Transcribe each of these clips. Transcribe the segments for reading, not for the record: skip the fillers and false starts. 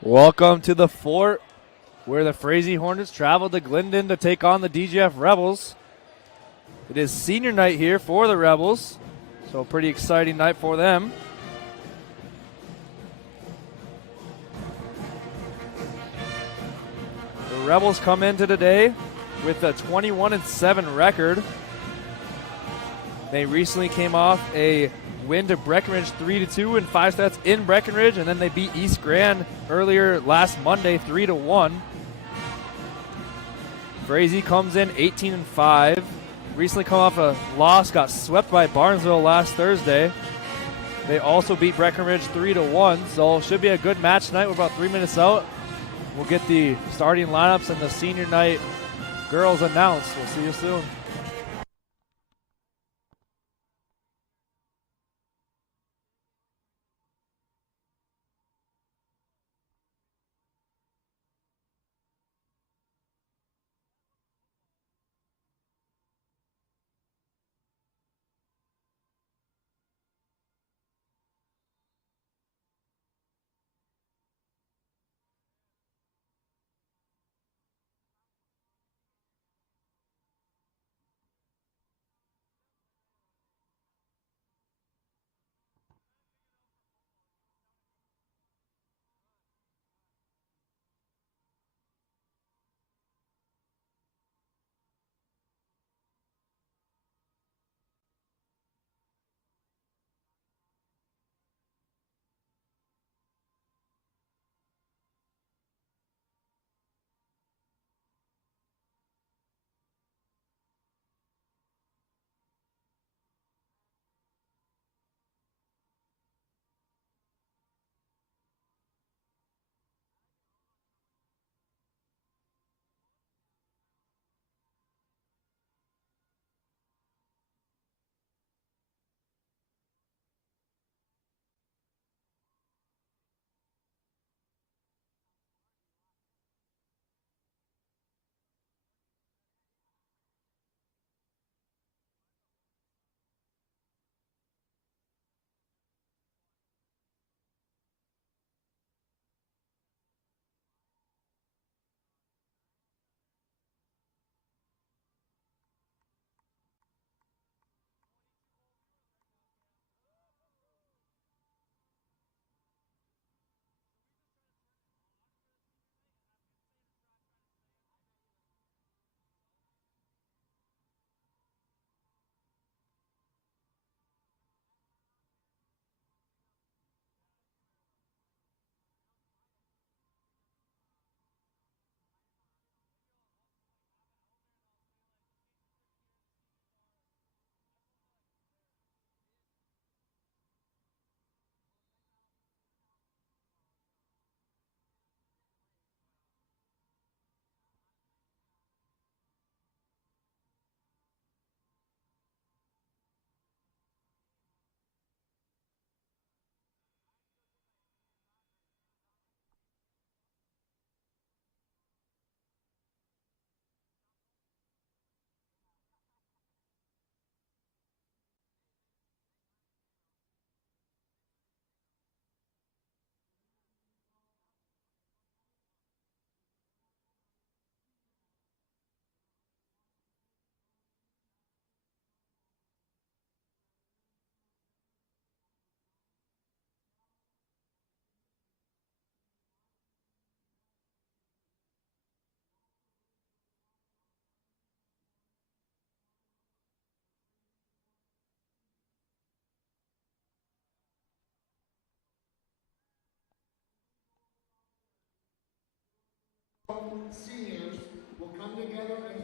Welcome to the fort where the Frazee Hornets travel to Glyndon to take on the DGF Rebels. It is senior night here for the Rebels, so a pretty exciting night for them. The Rebels come into today with a 21-7 record. They recently came off a win to Breckenridge 3-2 in 5 sets in Breckenridge, and then they beat East Grand earlier last Monday 3-1. Frazee comes in 18-5. Recently come off a loss, got swept by Barnesville last Thursday. They also beat Breckenridge 3-1, so should be a good match tonight. We're about 3 minutes out. We'll get the starting lineups and the senior night girls announced. We'll see you soon.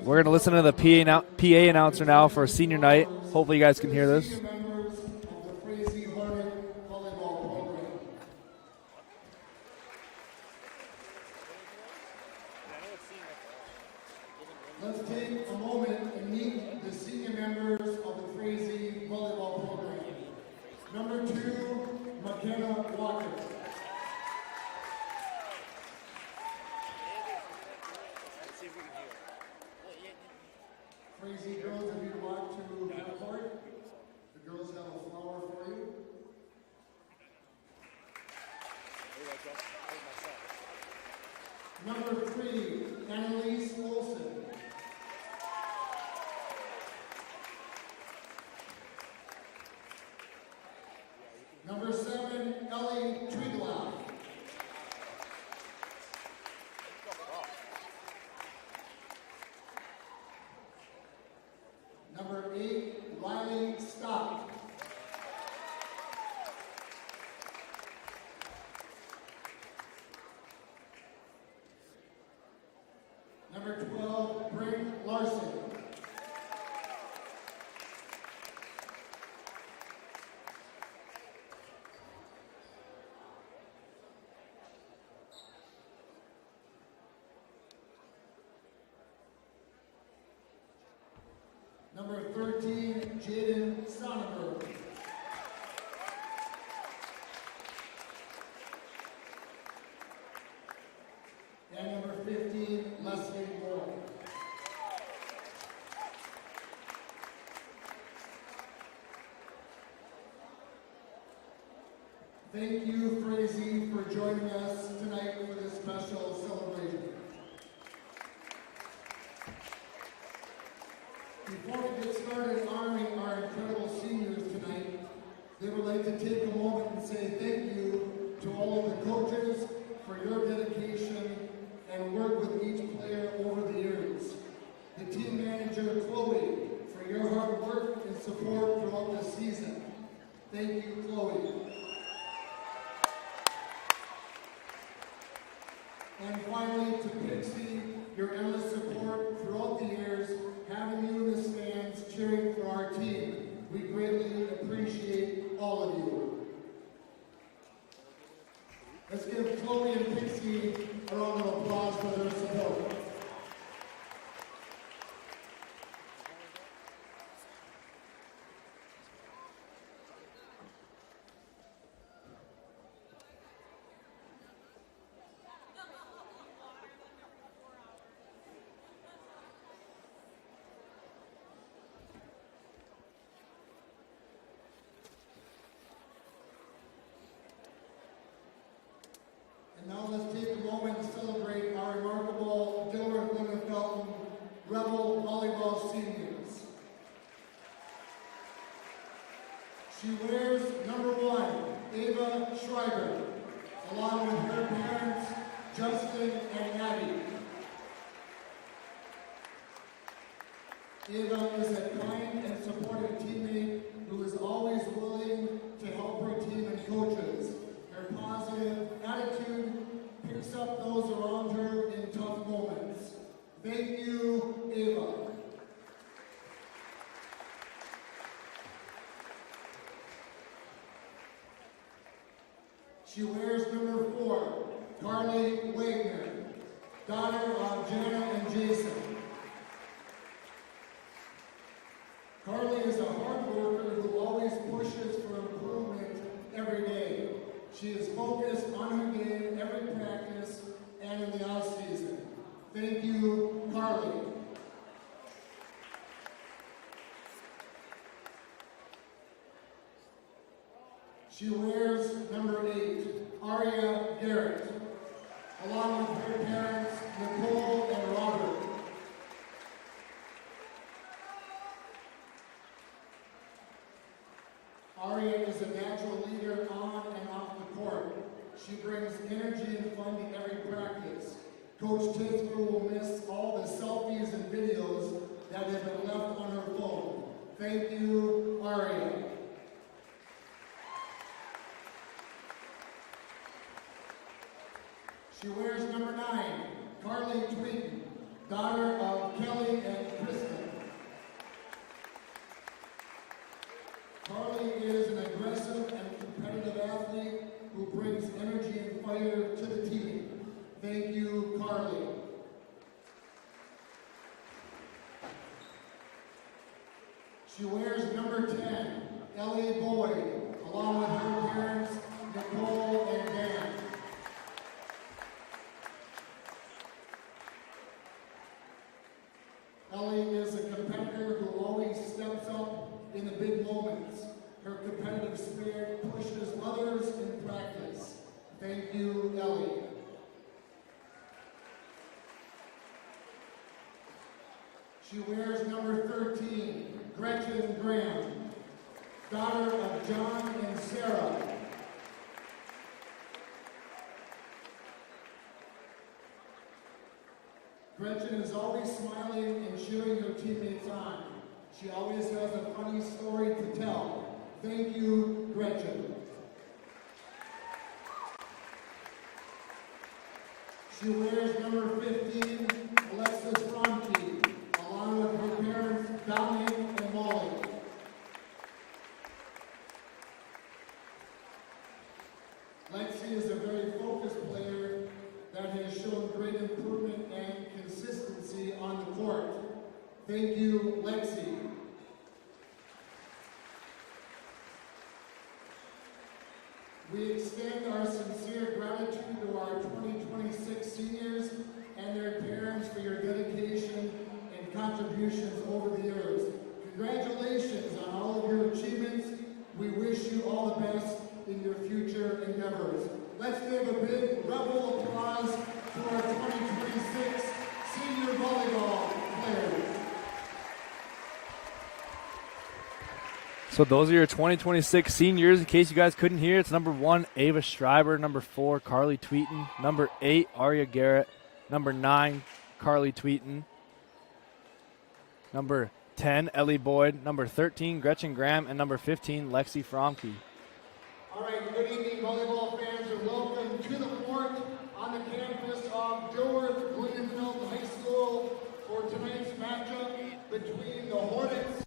We're going to listen to the PA announcer now for senior night. Hopefully you guys can hear this. Members of the Frazee Volleyball program. Let's take a moment and meet the senior members of the Frazee Volleyball program. Number 2, McKenna Walker. Frazee girls, if you want to have a part, the girls have a flower for you. Number 3, Annalise Olson. Number 7, Ellie Triglav. Number 8, Riley Stock. Number 12, Bryn Larson. Number 13, Jaden Sonnenberg. And number 15, Leslie Moore. Thank you, Frazee, for joining us tonight for this special celebration. Before we get started honoring our incredible seniors tonight, they would like to take a moment and say thank you to all of the coaches for your dedication and work with each player over the years. The team manager, Chloe, for your hard work and support throughout the season. Thank you, Chloe. And finally, to Pixie, your endless support throughout the years, having you in the stands cheering for our team. We greatly appreciate all of you. Let's give Chloe and Pixie a round of applause for their support. And now let's take a moment to celebrate our remarkable Dilworth-Glyndon-Felton Rebel Volleyball seniors. She wears number 1, Ava Schreiber, along with her parents, Justin and Abby. Ava is a kind and supportive teammate who is always willing to help her team and coaches. Her positive attitude picks up those around her in tough moments. Thank you, Ava. She wears number 4, Carly Wagner, daughter of Jana and Jason. Carly is a hard worker who always pushes for improvement every day. She is focused on her game every practice and in the off-season. Thank you, Carly. She wears number 8, Aria Garrett, along with her parents, Nicole and Robert. Aria is a natural leader on and off the court. She brings energy and fun to every practice. Coach Tisper will miss all the selfies and videos that have been left on her phone. Thank you, Aria. She wears number 9, Carly Carly Tweeten, daughter of Kelly and Kristen. Carly is an aggressive and competitive athlete who brings energy and fire to the team. Thank you, Carly. She wears number 10, Ellie Boyd, along with her parents, Nicole and Dan. Ellie is a competitor who always steps up in the big moments. Her competitive spirit pushes others in practice. Thank you, Ellie. She wears number 13, Gretchen Graham, daughter of John and Sarah. Gretchen is always smiling and cheering her teammates on. She always has a funny story to tell. Thank you, Gretchen. She wears number 15, Alexis Ronke, along with her parents, Dominic and Molly. Lexi is a very focused player that has shown great improvement and consistency on the court. Thank you, Lexi. We extend our sincere gratitude to our 2026 seniors and their parents for your dedication and contributions over the years. Congratulations on all of your achievements. We wish you all the best in your future endeavors. Let's give a big rebel applause to our 2026 senior volleyball players. So those are your 2026 seniors. In case you guys couldn't hear, it's number 1, Ava Schreiber. Number 4, Carly Tweeten. Number 8, Arya Garrett. Number 9, Carly Tweeten. Number 10, Ellie Boyd. Number 13, Gretchen Graham. And number 15, Lexi Fromke. All right, good evening, volleyball fans, and welcome to the court on the campus of Dilworth-Glyndon-Felton High School for tonight's matchup between the Hornets.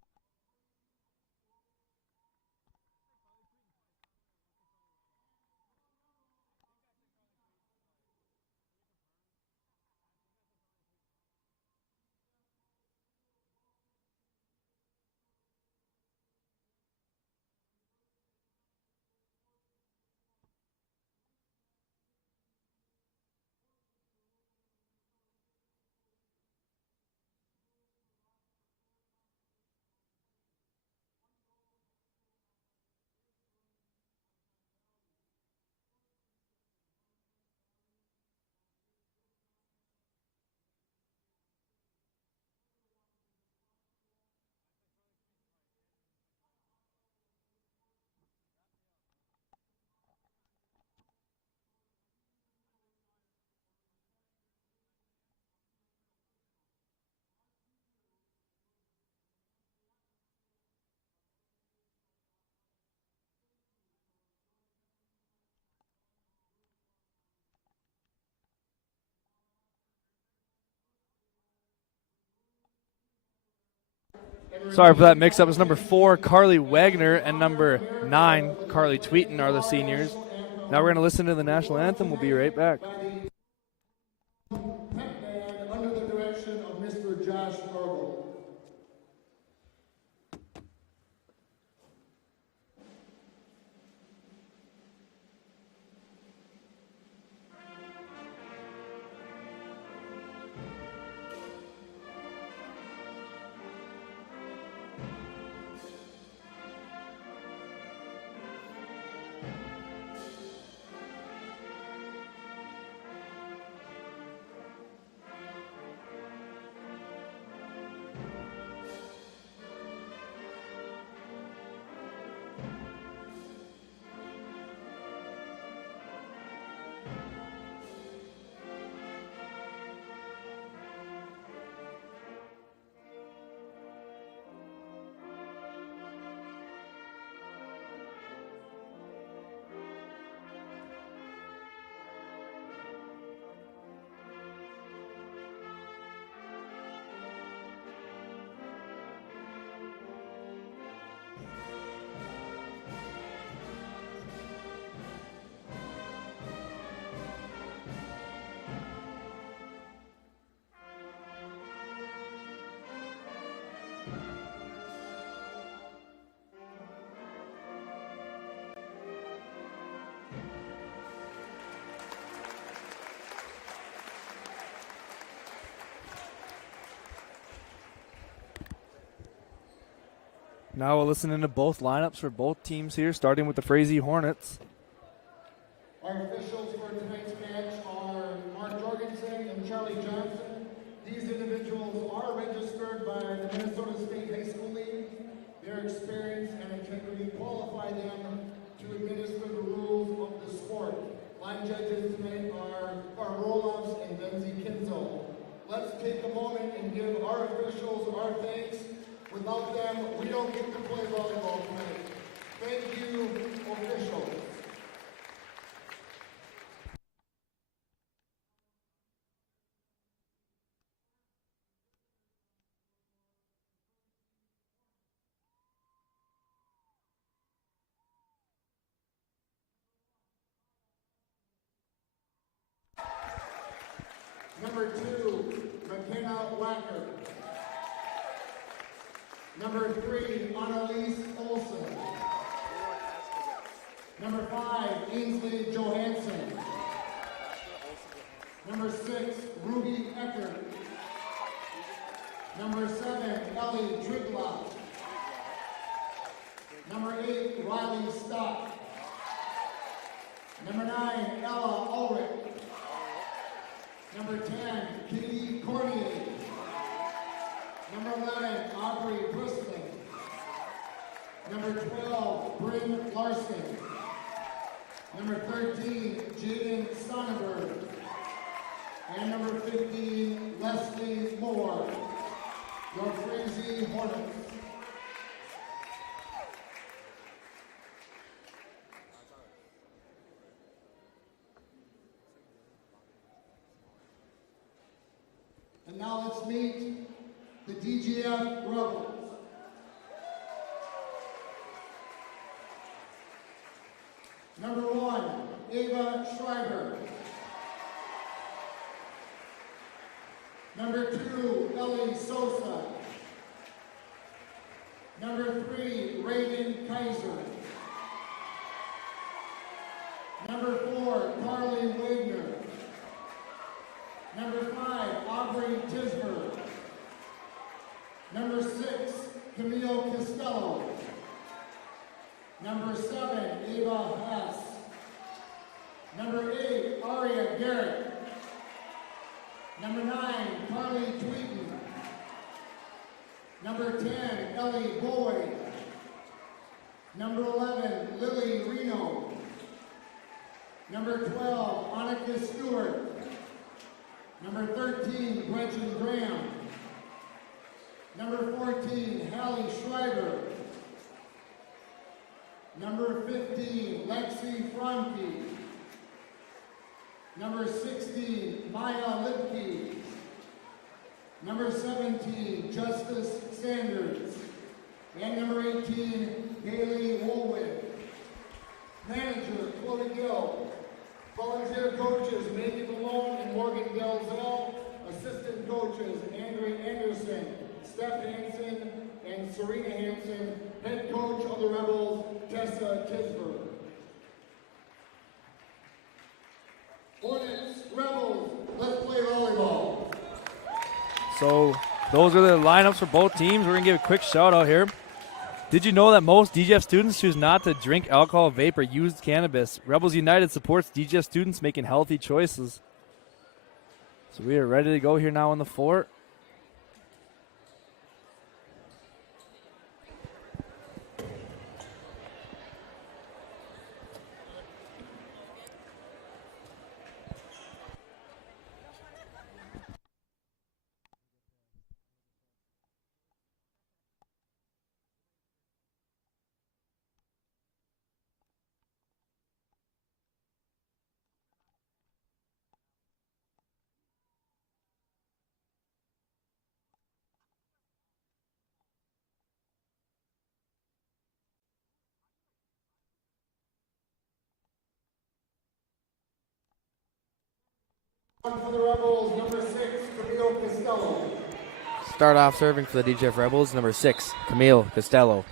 Sorry for that mix-up. It's number 4, Carly Wagner, and number 9, Carly Tweeten are the seniors. Now we're going to listen to the national anthem. We'll be right back. Pep band under the direction of Mr. Josh Norville. Now we'll listen into both lineups for both teams here, starting with the Frazee Hornets. Our officials for tonight's match are Mark Jorgensen and Charlie Johnson. These individuals are registered by the Minnesota State High School League. Their experience and integrity qualify them to administer the rules of the sport. Line judges tonight are Roloffs and Benzie Kinzel. Let's take a moment and give our officials our thanks. Without them, we don't get to play volleyball tonight. Thank you, officials. Number 2, McKenna Wacker. Number 3, Annalise Olson. Number 5, Ainsley Johansson. Number 6, Ruby Eckert. Number 7, Ellie Triglav. Number 8, Riley Stock. Number 9, Ella Ulrich. Number 10, Katie Cornier. Number 11, Aubrey Bristling. Number 12, Bryn Larson. Number 13, Jaden Sonnenberg. And number 15, Leslie Moore. Your Frazee Hornets. And now let's meet the DGF Rebels. Number 1, Ava Schreiber. Number 2, Ellie Sosa. Number 3, Raiden Kaiser. Number 4, Carly Wagner. Number 5, Aubrey Tisberg. Number 6, Camille Costello. Number 7, Ava Hess. Number 8, Aria Garrett. Number 9, Carly Tweeten. Number 10, Ellie Boyd. Number 11, Lily Reno. Number 12, Annika Stewart. Number 13, Gretchen Graham. Number 14, Hallie Schreiber. Number 15, Lexi Franke. Number 16, Maya Lipke. Number 17, Justice Sanders. And number 18, Haley Woolwick. Manager, Chloe Gill. Volunteer coaches, Megan Malone and Morgan Delzell. Assistant coaches, Andrea Anderson, Steph Hansen, and Serena Hansen. Head coach of the Rebels, Tessa Tisberg. Hornets, Rebels, let's play volleyball. So those are the lineups for both teams. We're going to give a quick shout out here. Did you know that most DGF students choose not to drink alcohol, vape, or use cannabis? Rebels United supports DGF students making healthy choices. So we are ready to go here now in the fort. For the Rebels, number 6, Camille Costello. Start off serving for the DGF Rebels, number 6, Camille Costello.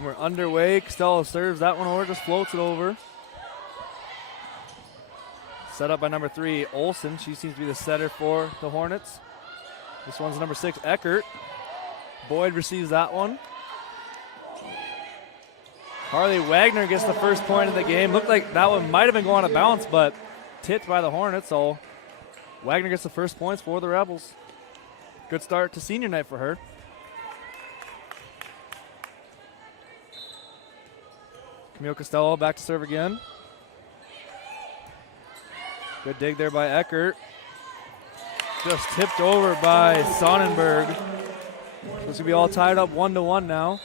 We're underway. Costello serves that one over, just floats it over. Set up by number 3, Olson. She seems to be the setter for the Hornets. This one's number 6, Eckert. Boyd receives that one. Carly Wagner gets the first point of the game. Looked like that one might have been going out of bounds, but tipped by the Hornets. So Wagner gets the first points for the Rebels. Good start to senior night for her. Camille Costello back to serve again. Good dig there by Eckert. Just tipped over by Sonnenberg. So it's going to be all tied up 1-1 now.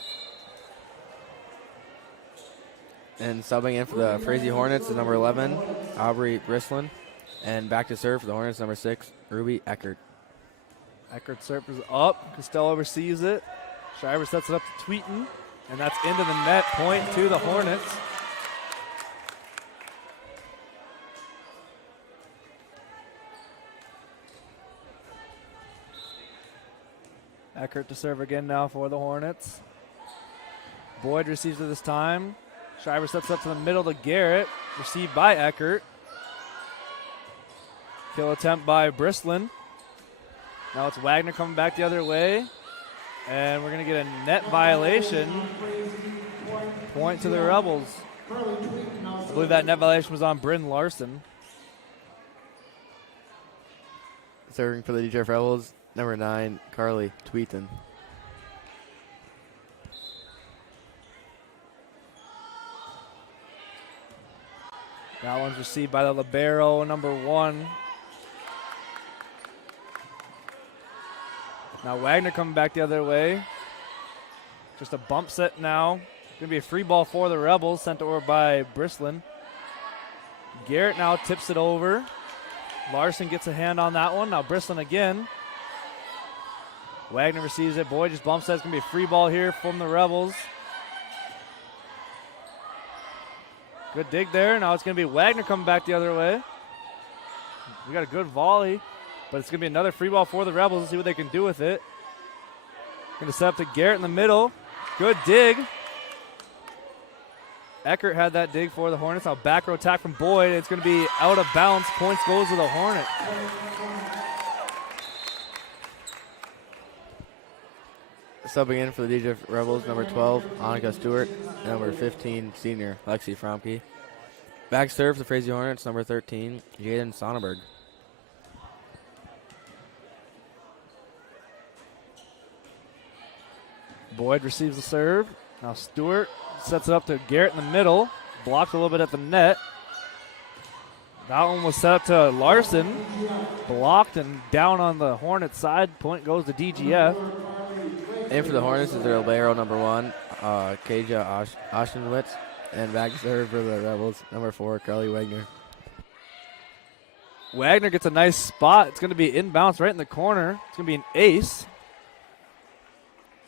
And subbing in for the Frazee Hornets is number 11, Aubrey Brislin. And back to serve for the Hornets, number 6, Ruby Eckert. Eckert serve is up. Costello receives it. Shriver sets it up to Tweeten. And that's into the net. Point to the Hornets. Eckert to serve again now for the Hornets. Boyd receives it this time. Shriver sets up to the middle to Garrett. Received by Eckert. Kill attempt by Brislin. Now it's Wagner coming back the other way. And we're going to get a net violation. Point to the Rebels. I believe that net violation was on Bryn Larson. Serving for the DJF Rebels, number 9, Carly Tweeten. That one's received by the libero, number 1. Now Wagner coming back the other way. Just a bump set now. Going to be a free ball for the Rebels, sent over by Brislin. Garrett now tips it over. Larson gets a hand on that one. Now Brislin again. Wagner receives it. Boyd just bumps it. It's going to be a free ball here from the Rebels. Good dig there. Now it's going to be Wagner coming back the other way. We got a good volley, but it's going to be another free ball for the Rebels. Let's see what they can do with it. Going to set up to Garrett in the middle. Good dig. Eckert had that dig for the Hornets. Now back row attack from Boyd. It's going to be out of bounds. Points goes to the Hornets. Subbing in for the DJ Rebels, number 12, Annika Stewart, and number 15, senior, Lexi Fromke. Back serve for the Frazee Hornets, number 13, Jaden Sonnenberg. Boyd receives the serve. Now Stewart sets it up to Garrett in the middle. Blocked a little bit at the net. That one was set up to Larson. Blocked and down on the Hornets side. Point goes to DGF. In for the Hornets is their libero, number 1, Kaja Oshtenwitz. And back serve for the Rebels, number 4, Carly Wagner. Wagner gets a nice spot. It's going to be inbounds right in the corner. It's going to be an ace.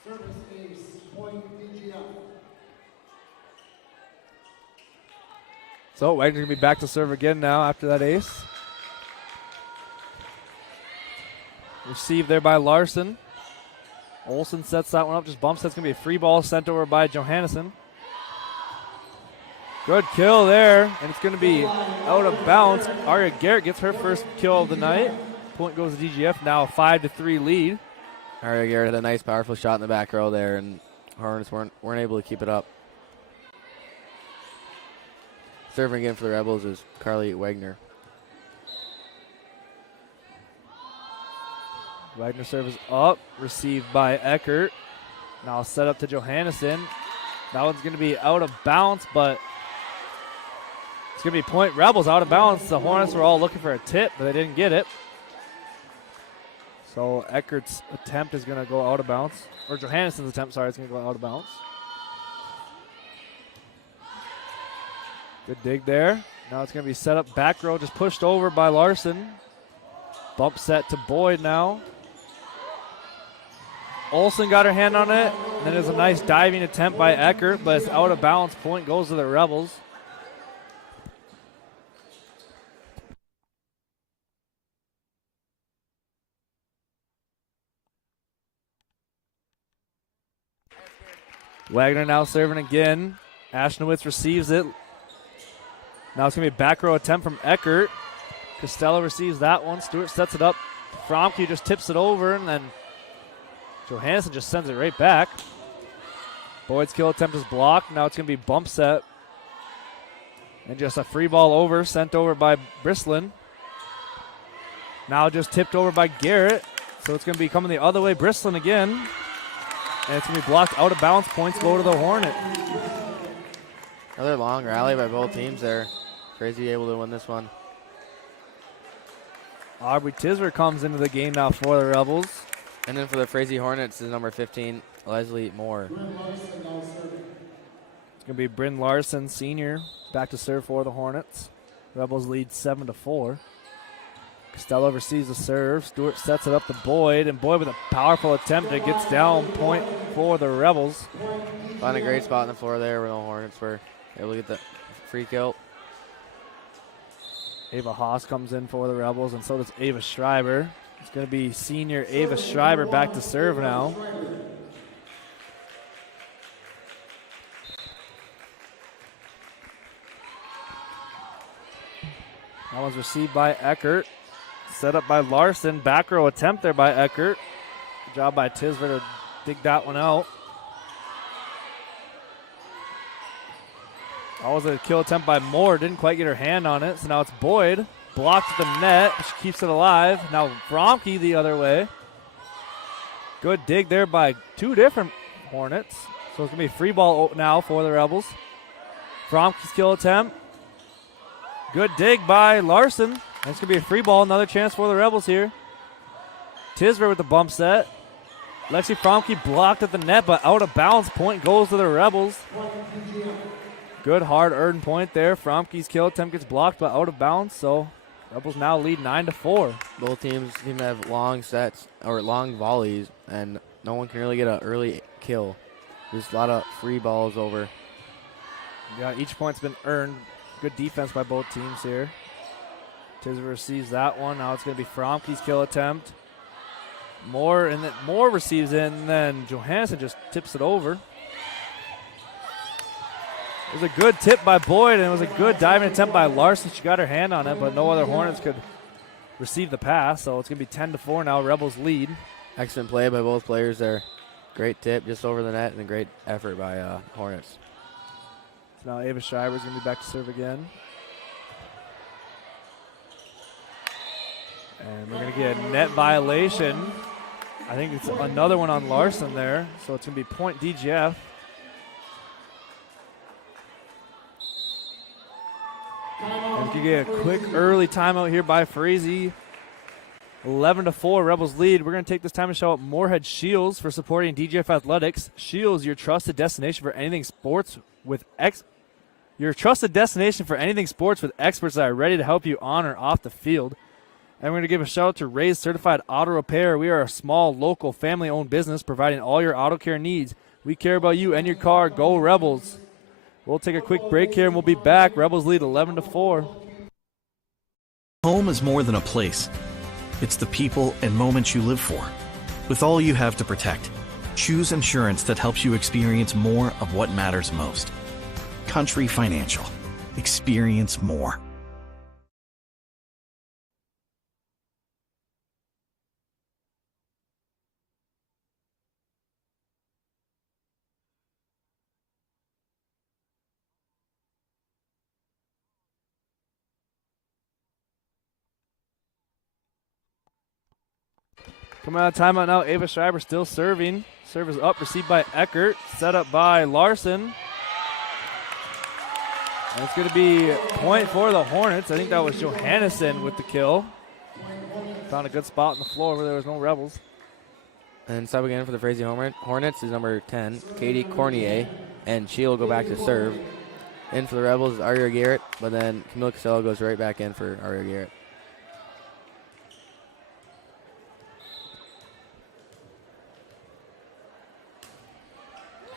Service ace, point DGF. So Wagner's going to be back to serve again now after that ace. Received there by Larson. Olsen sets that one up, just bumps. That's going to be a free ball sent over by Johannesson. Good kill there, and it's going to be out of bounds. Aria Garrett gets her first kill of the night. Point goes to DGF, now a 5-3 lead. Aria Garrett had a nice, powerful shot in the back row there, and Hornets weren't able to keep it up. Serving in for the Rebels is Carly Wagner. Wagner serve is up, received by Eckert. Now set up to Johannesson. That one's going to be out of bounds, but it's going to be point Rebels out of bounds. The Hornets were all looking for a tip, but they didn't get it. So Eckert's attempt is going to go out of bounds. Or Johannesson's attempt, sorry, is going to go out of bounds. Good dig there. Now it's going to be set up back row, just pushed over by Larson. Bump set to Boyd now. Olsen got her hand on it. And then there's a nice diving attempt by Eckert, but it's out of bounds. Point goes to the Rebels. Wagner now serving again. Ashnowitz receives it. Now it's going to be a back row attempt from Eckert. Costello receives that one. Stewart sets it up. Fromke just tips it over, and then Johansson just sends it right back. Boyd's kill attempt is blocked. Now it's going to be bump set. And just a free ball over, sent over by Brislin. Now just tipped over by Garrett. So it's going to be coming the other way, Brislin again. And it's going to be blocked out of bounds. Points go to the Hornet. Another long rally by both teams there. Frazee able to win this one. Aubrey Tisver comes into the game now for the Rebels. And then for the Frazee Hornets is number 15, Leslie Moore. It's going to be Bryn Larson, senior, back to serve for the Hornets. Rebels lead 7-4. Costello receives the serve. Stewart sets it up to Boyd, and Boyd with a powerful attempt that gets down. Point for the Rebels. Found a great spot on the floor there where the Hornets were able to get the free kill. Ava Haas comes in for the Rebels, and so does Ava Schreiber. It's going to be senior Ava Schreiber back to serve now. That one's received by Eckert. Set up by Larson. Back row attempt there by Eckert. Good job by Tisver to dig that one out. That was a kill attempt by Moore. Didn't quite get her hand on it. So now it's Boyd. Blocked at the net. She keeps it alive. Now Fromke the other way. Good dig there by two different Hornets. So it's going to be free ball now for the Rebels. Fromke's kill attempt. Good dig by Larson. And it's going to be a free ball. Another chance for the Rebels here. Tisver with the bump set. Lexi Fromke blocked at the net, but out of bounds. Point goes to the Rebels. Good hard-earned point there. Fromke's kill attempt gets blocked, but out of bounds. So Rebels now lead 9-4. Both teams seem to have long sets or long volleys, and no one can really get an early kill. There's a lot of free balls over. Yeah, each point's been earned. Good defense by both teams here. Tisver receives that one. Now it's going to be Fromke's kill attempt. Moore, and then Moore receives it, and then Johansson just tips it over. It was a good tip by Boyd, and it was a good diving attempt by Larson. She got her hand on it, but no other Hornets could receive the pass, so it's going to be 10-4 now. Rebels lead. Excellent play by both players there. Great tip just over the net, and a great effort by Hornets. So now Ava Schreiber is going to be back to serve again. And we're going to get a net violation. I think it's another one on Larson there, so it's going to be point DGF. And we can get a quick early timeout here by Frazee. 11-4, Rebels lead. We're going to take this time to shout out Moorhead Shields for supporting DGF Athletics. Shields, your trusted destination for anything sports with experts that are ready to help you on or off the field. And we're going to give a shout out to Ray's Certified Auto Repair. We are a small, local, family-owned business providing all your auto care needs. We care about you and your car. Go Rebels. We'll take a quick break here, and we'll be back. Rebels lead 11-4. Home is more than a place. It's the people and moments you live for. With all you have to protect, choose insurance that helps you experience more of what matters most. Country Financial. Experience more. Coming out of timeout now, Ava Schreiber still serving. Serve is up, received by Eckert, set up by Larson. And it's going to be point for the Hornets. I think that was Johannesson with the kill. Found a good spot on the floor where there was no Rebels. And sub again for the Frazee Hornets is number 10, Katie Cornier, and she'll go back to serve. In for the Rebels is Aria Garrett, but then Camille Costello goes right back in for Aria Garrett.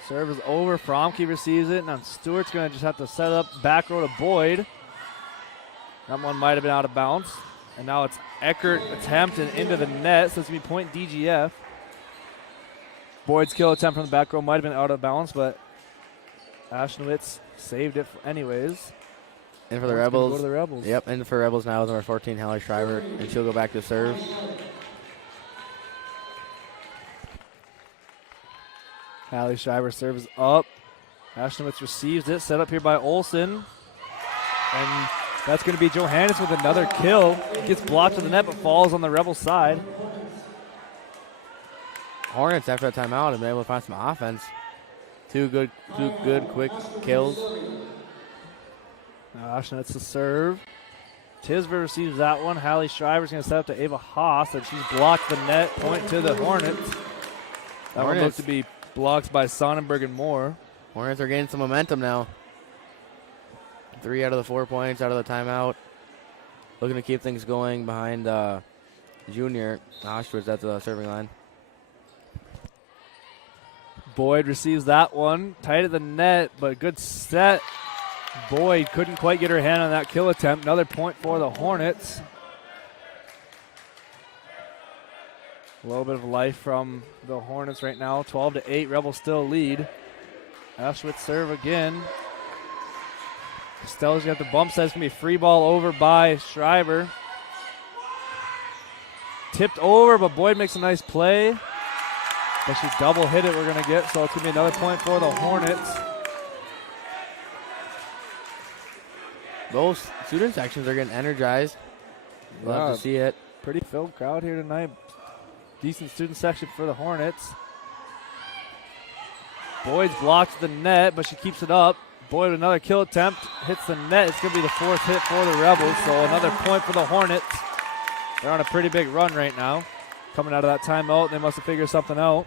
Serve is over. Fromke receives it. And now Stewart's going to just have to set up back row to Boyd. That one might have been out of bounds. And now it's Eckert attempt and into the net. So it's going to be point DGF. Boyd's kill attempt from the back row might have been out of bounds, but Ashnowitz saved it anyways. And for the Rebels. Go to the Rebels. Yep, and for Rebels now is number 14, Hallie Schreiber, and she'll go back to serve. Hallie Schreiber serves up. Ashnowitz receives it, set up here by Olsen. And that's going to be Johannes with another kill. Gets blocked to the net, but falls on the Rebel side. Hornets, after that timeout, have been able to find some offense. Two good quick kills. Now Ashnowitz to serve. Tisver receives that one. Hallie Schreiber's going to set up to Ava Haas, and she's blocked the net. Point to the Hornets. That one looks to be blocked by Sonnenberg and Moore. Hornets are gaining some momentum now. 3 out of the 4 points out of the timeout. Looking to keep things going behind Junior Auschwitz at the serving line. Boyd receives that one. Tight at the net, but good set. Boyd couldn't quite get her hand on that kill attempt. Another point for the Hornets. A little bit of life from the Hornets right now. 12-8, Rebels still lead. Auschwitz serve again. Costello's got the bump set. It's going to be free ball over by Schreiber. Tipped over, but Boyd makes a nice play. But she double hit it, we're going to get. So it's going to be another point for the Hornets. Both student sections are getting energized. Love to see it. Pretty filled crowd here tonight. Decent student section for the Hornets. Boyd's blocked the net, but she keeps it up. Boyd with another kill attempt. Hits the net. It's going to be the 4th hit for the Rebels. So another point for the Hornets. They're on a pretty big run right now. Coming out of that timeout, they must have figured something out.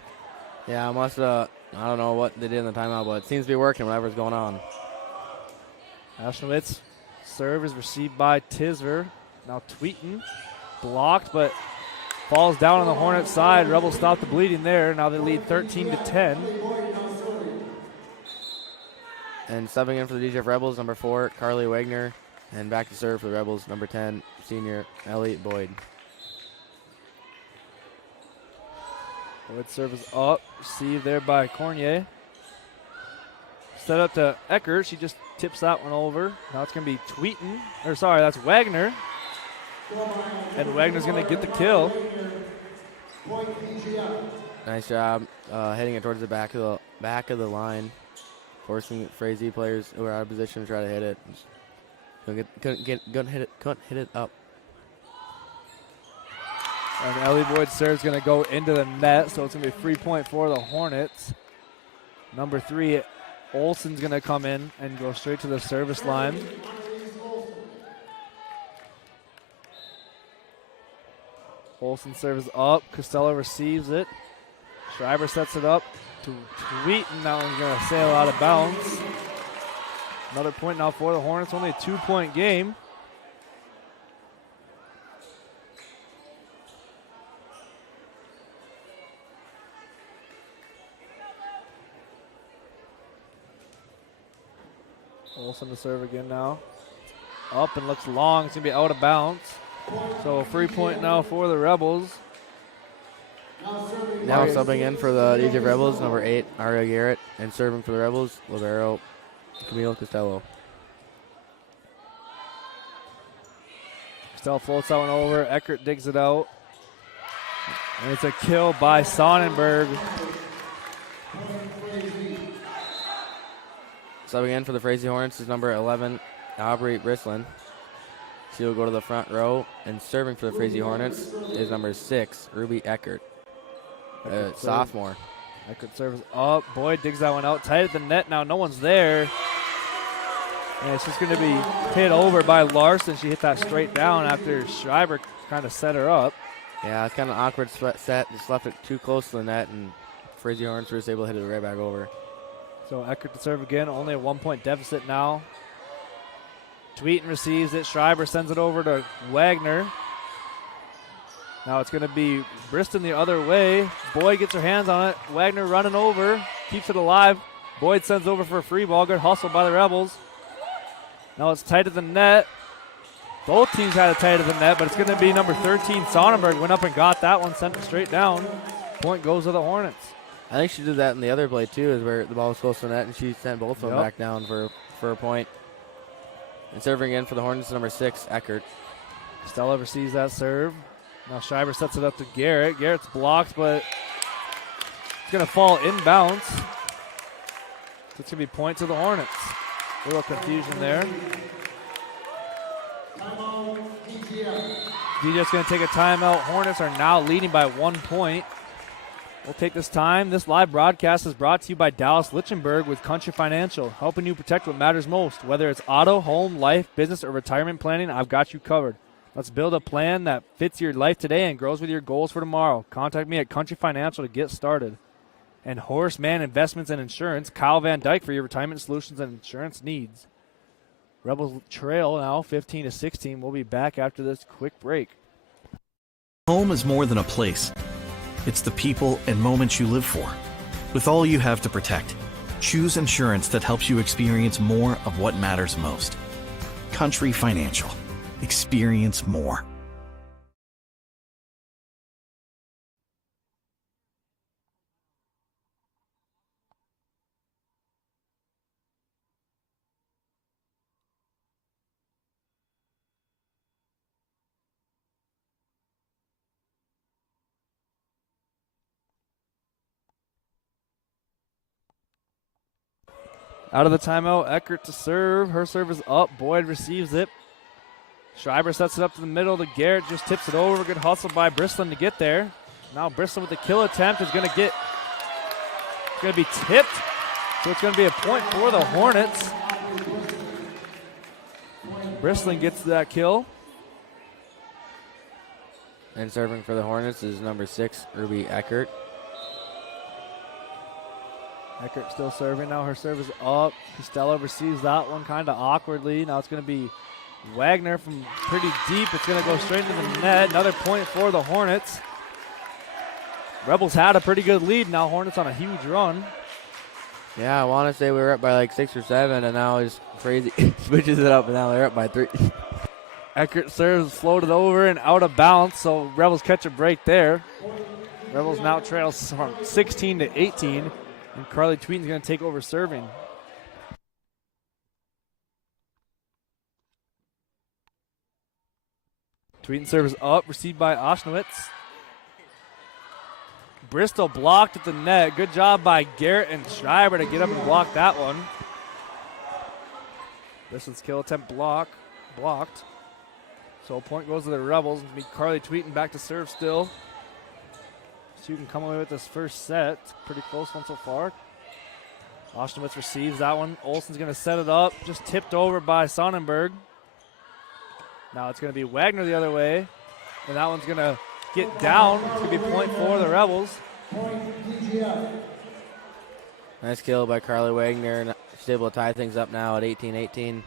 Yeah, I don't know what they did in the timeout, but it seems to be working, whatever's going on. Ashnowitz serve is received by Tisver. Now Tweeten. Blocked, but falls down on the Hornets side. Rebels stop the bleeding there. Now they lead 13-10. And subbing in for the DJF Rebels, number 4, Carly Wagner. And back to serve for the Rebels, number 10, senior Ellie Boyd. Boyd serve is up. Received there by Cornier. Set up to Eckert. She just tips that one over. Now it's going to be Tweeten. Or sorry, that's Wagner. And Wagner's going to get the kill. Nice job hitting it towards the back of the line, forcing Frazee players who are out of position to try to hit it. Couldn't hit it up. And Ellie Boyd serve's going to go into the net, so it's going to be a free point for the Hornets. Number 3, Olsen's going to come in and go straight to the service line. Olsen serves up. Costello receives it. Schreiber sets it up to Tweeten. That one's going to sail out of bounds. Another point now for the Hornets. Only a 2-point game. Olsen to serve again now. Up and looks long. It's going to be out of bounds. So a free point now for the Rebels. Now subbing in for the DJ Rebels, number 8, Aria Garrett. And serving for the Rebels, libero Camille Costello. Costello floats that one over. Eckert digs it out. And it's a kill by Sonnenberg. Subbing in for the Frazee Hornets is number 11, Aubrey Brislin. She will go to the front row. And serving for the Frazee Hornets is number 6, Ruby Eckert, sophomore. Eckert serves up. Boyd digs that one out. Tight at the net now. No one's there. And it's just going to be hit over by Larson. She hit that straight down after Schreiber kind of set her up. Yeah, it's kind of awkward set. Just left it too close to the net, and Frazee Hornets were just able to hit it right back over. So Eckert to serve again. Only a 1-point deficit now. Tweeten receives it. Schreiber sends it over to Wagner. Now it's going to be Briston the other way. Boyd gets her hands on it. Wagner running over. Keeps it alive. Boyd sends over for a free ball. Good hustle by the Rebels. Now it's tight at the net. Both teams had it tight at the net, but it's going to be number 13, Sonnenberg. Went up and got that one, sent it straight down. Point goes to the Hornets. I think she did that in the other play, too, is where the ball was close to the net, and she sent both of them back down for a point. And serving in for the Hornets, number 6, Eckert. Stella receives that serve. Now Schreiber sets it up to Garrett. Garrett's blocked, but going to fall inbounds. So it's going to be point to the Hornets. A little confusion there. DJ's going to take a timeout. Hornets are now leading by 1 point. We'll take this time. This live broadcast is brought to you by Dallas Lichtenberg with Country Financial, helping you protect what matters most. Whether it's auto, home, life, business, or retirement planning, I've got you covered. Let's build a plan that fits your life today and grows with your goals for tomorrow. Contact me at Country Financial to get started. And Horace Mann Investments and Insurance, Kyle Van Dyke for your retirement solutions and insurance needs. Rebels trail now 15-16. We'll be back after this quick break. Home is more than a place. It's the people and moments you live for. With all you have to protect, choose insurance that helps you experience more of what matters most. Country Financial. Experience more. Out of the timeout, Eckert to serve. Her serve is up. Boyd receives it. Schreiber sets it up to the middle to Garrett. Just tips it over. Good hustle by Brislin to get there. Now Brislin with the kill attempt is going to be tipped. So it's going to be a point for the Hornets. Brislin gets that kill. And serving for the Hornets is number 6, Ruby Eckert. Eckert still serving now. Her serve is up. Costello receives that one kind of awkwardly. Now it's going to be Wagner from pretty deep. It's going to go straight into the net. Another point for the Hornets. Rebels had a pretty good lead. Now Hornets on a huge run. Yeah, I want to say we were up by like 6 or 7, and now it's Frazee switches it up, and now they're up by 3. Eckert serves floated over and out of bounds, so Rebels catch a break there. Rebels now trail from 16-18. And Carly Tweeten's going to take over serving. Tweeten serves up, received by Oshnowitz. Bristol blocked at the net. Good job by Garrett and Schreiber to get up and block that one. This one's kill attempt blocked. So a point goes to the Rebels. It'll be Carly Tweeten back to serve still. So you can come away with this first set. It's a pretty close one so far. Oshnowitz receives that one. Olsen's going to set it up. Just tipped over by Sonnenberg. Now it's going to be Wagner the other way. And that one's going to get down. It's going to be point for the Rebels. Nice kill by Carly Wagner. She's able to tie things up now at 18-18.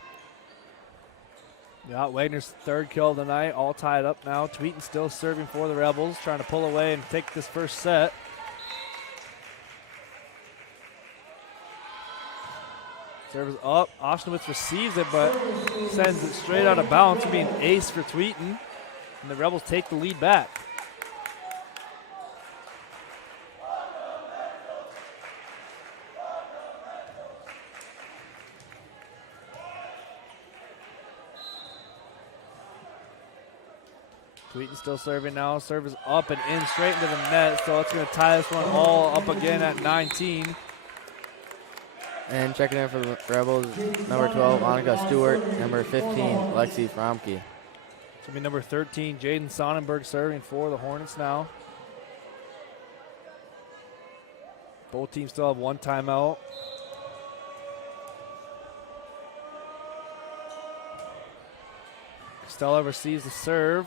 Yeah, Wagner's third kill of the night, all tied up now. Tweeten still serving for the Rebels, trying to pull away and take this first set. Serves up. Oshnowitz receives it, but sends it straight out of bounds. It'll be an ace for Tweeten, and the Rebels take the lead back. Tweeten still serving now. Serve is up and in straight into the net, so it's going to tie this one all up again at 19. And checking in for the Rebels, number 12, Annika Stewart. Number 15, Lexi Fromke. It's going to be number 13, Jaden Sonnenberg serving for the Hornets now. Both teams still have one timeout. Costello receives the serve.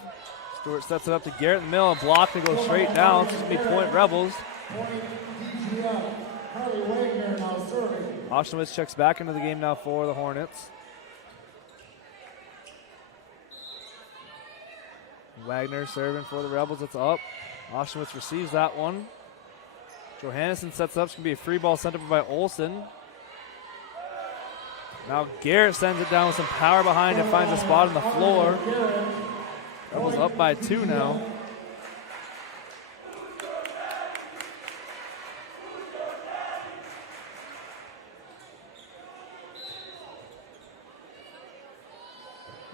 Stewart sets it up to Garrett in the middle. A block to go straight down. It's going to be point Rebels. Oshnowitz checks back into the game now for the Hornets. Wagner serving for the Rebels. It's up. Oshnowitz receives that one. Johannesson sets up. It's going to be a free ball sent up by Olsen. Now Garrett sends it down with some power behind it. Finds a spot on the floor. Rebels up by 2 now.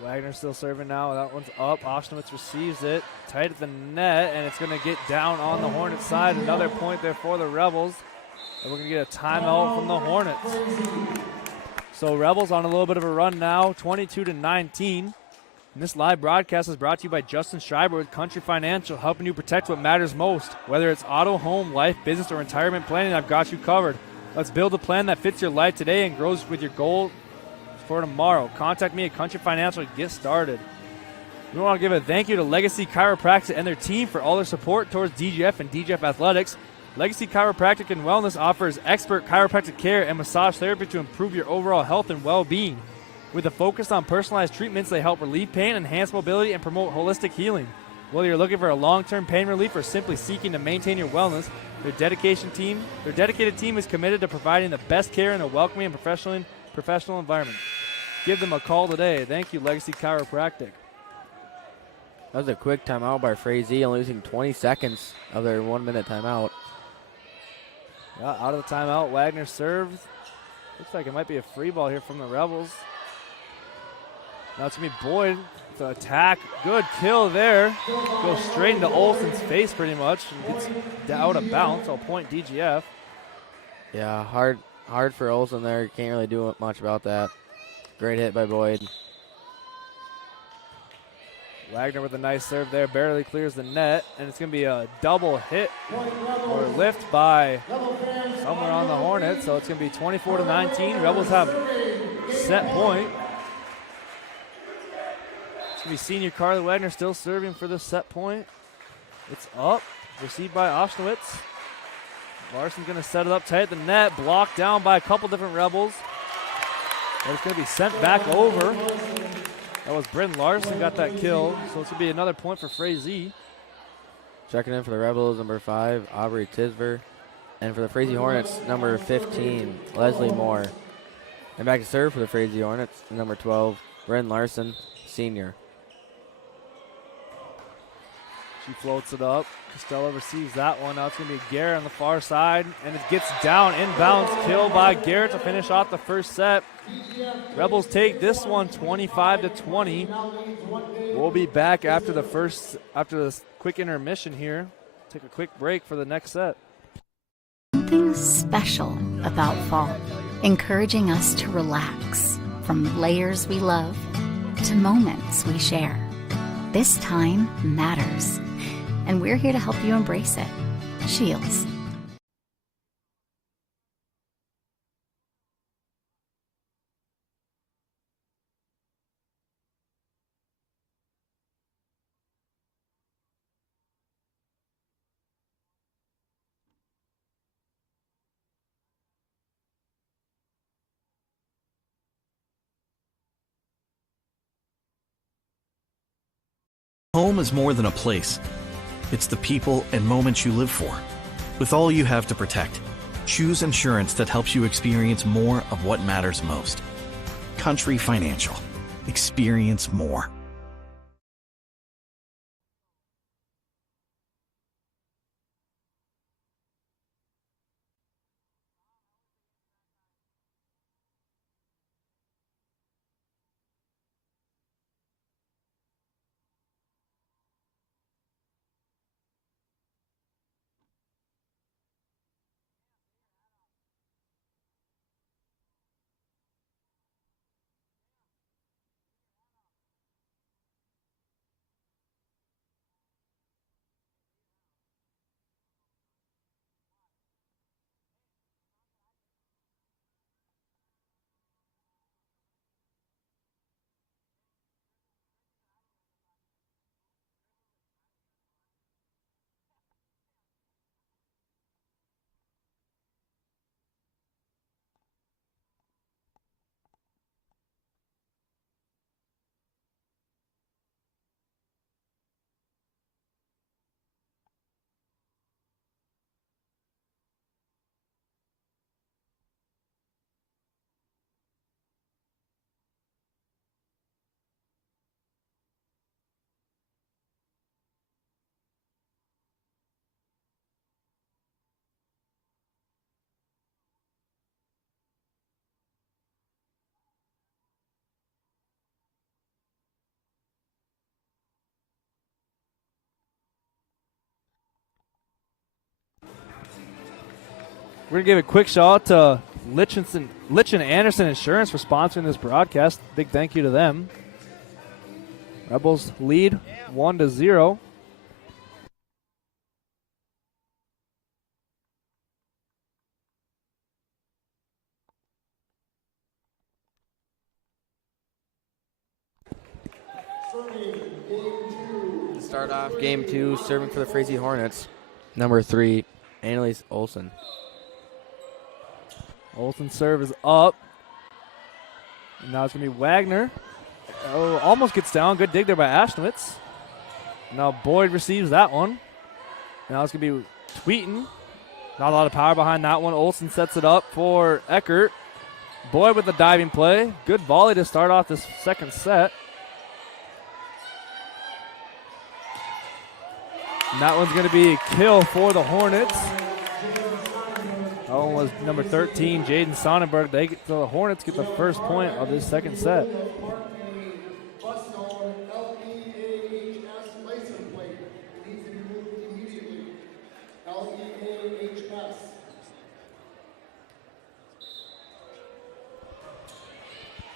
Wagner still serving now. That one's up. Oshnowitz receives it. Tight at the net, and it's going to get down on the Hornets side. Another point there for the Rebels. And we're going to get a timeout from the Hornets. So Rebels on a little bit of a run now, 22-19. And this live broadcast is brought to you by Justin Schreiber with Country Financial, helping you protect what matters most. Whether it's auto, home, life, business, or retirement planning, I've got you covered. Let's build a plan that fits your life today and grows with your goal for tomorrow. Contact me at Country Financial to get started. We want to give a thank you to Legacy Chiropractic and their team for all their support towards DGF and DGF athletics. Legacy Chiropractic and Wellness offers expert chiropractic care and massage therapy to improve your overall health and well-being. With a focus on personalized treatments, they help relieve pain, enhance mobility, and promote holistic healing. Whether you're looking for a long-term pain relief or simply seeking to maintain your wellness, their dedicated team is committed to providing the best care in a welcoming and professional environment. Give them a call today. Thank you, Legacy Chiropractic. That was a quick timeout by Frazee, only losing 20 seconds of their 1 minute timeout. Yeah, out of the timeout, Wagner serves. Looks like it might be a free ball here from the Rebels. Now it's going to be Boyd with the attack. Good kill there. Goes straight into Olsen's face pretty much. And gets out of bounds. So point DGF. Yeah, hard for Olsen there. Can't really do much about that. Great hit by Boyd. Wagner with a nice serve there. Barely clears the net. And it's going to be a double hit or lift by somewhere on the Hornets. So it's going to be 24-19. Rebels have set point. It's going to be senior Carly Wagner still serving for the set point. It's up. Received by Oshnowitz. Larson's going to set it up tight at the net. Blocked down by a couple different Rebels. And it's going to be sent back over. That was Bryn Larson got that kill. So it's going to be another point for Frazee. Checking in for the Rebels, number 5, Aubrey Tisver. And for the Frazee Hornets, number 15, Leslie Moore. And back to serve for the Frazee Hornets, number 12, Bryn Larson, senior. She floats it up. Costello receives that one. Now it's going to be Garrett on the far side. And it gets down, inbounds, kill by Garrett to finish off the first set. Rebels take this one 25-20. We'll be back after this quick intermission here. Take a quick break for the next set. Something special about fall, encouraging us to relax from layers we love to moments we share. This time matters, and we're here to help you embrace it. Shields. Home is more than a place. It's the people and moments you live for. With all you have to protect, choose insurance that helps you experience more of what matters most. Country Financial. Experience more. We're going to give a quick shout out to Litchin Anderson Insurance for sponsoring this broadcast. Big thank you to them. Rebels lead 1-0. Start off game 2, serving for the Frazee Hornets, number 3, Annalise Olsen. Olsen's serve is up. And now it's going to be Wagner. Oh, almost gets down. Good dig there by Ashnowitz. Now Boyd receives that one. Now it's going to be Tweeten. Not a lot of power behind that one. Olsen sets it up for Eckert. Boyd with the diving play. Good volley to start off this second set. And that one's going to be a kill for the Hornets. That one was number 13, Jaden Sonnenberg. The Hornets get the first point of this second set.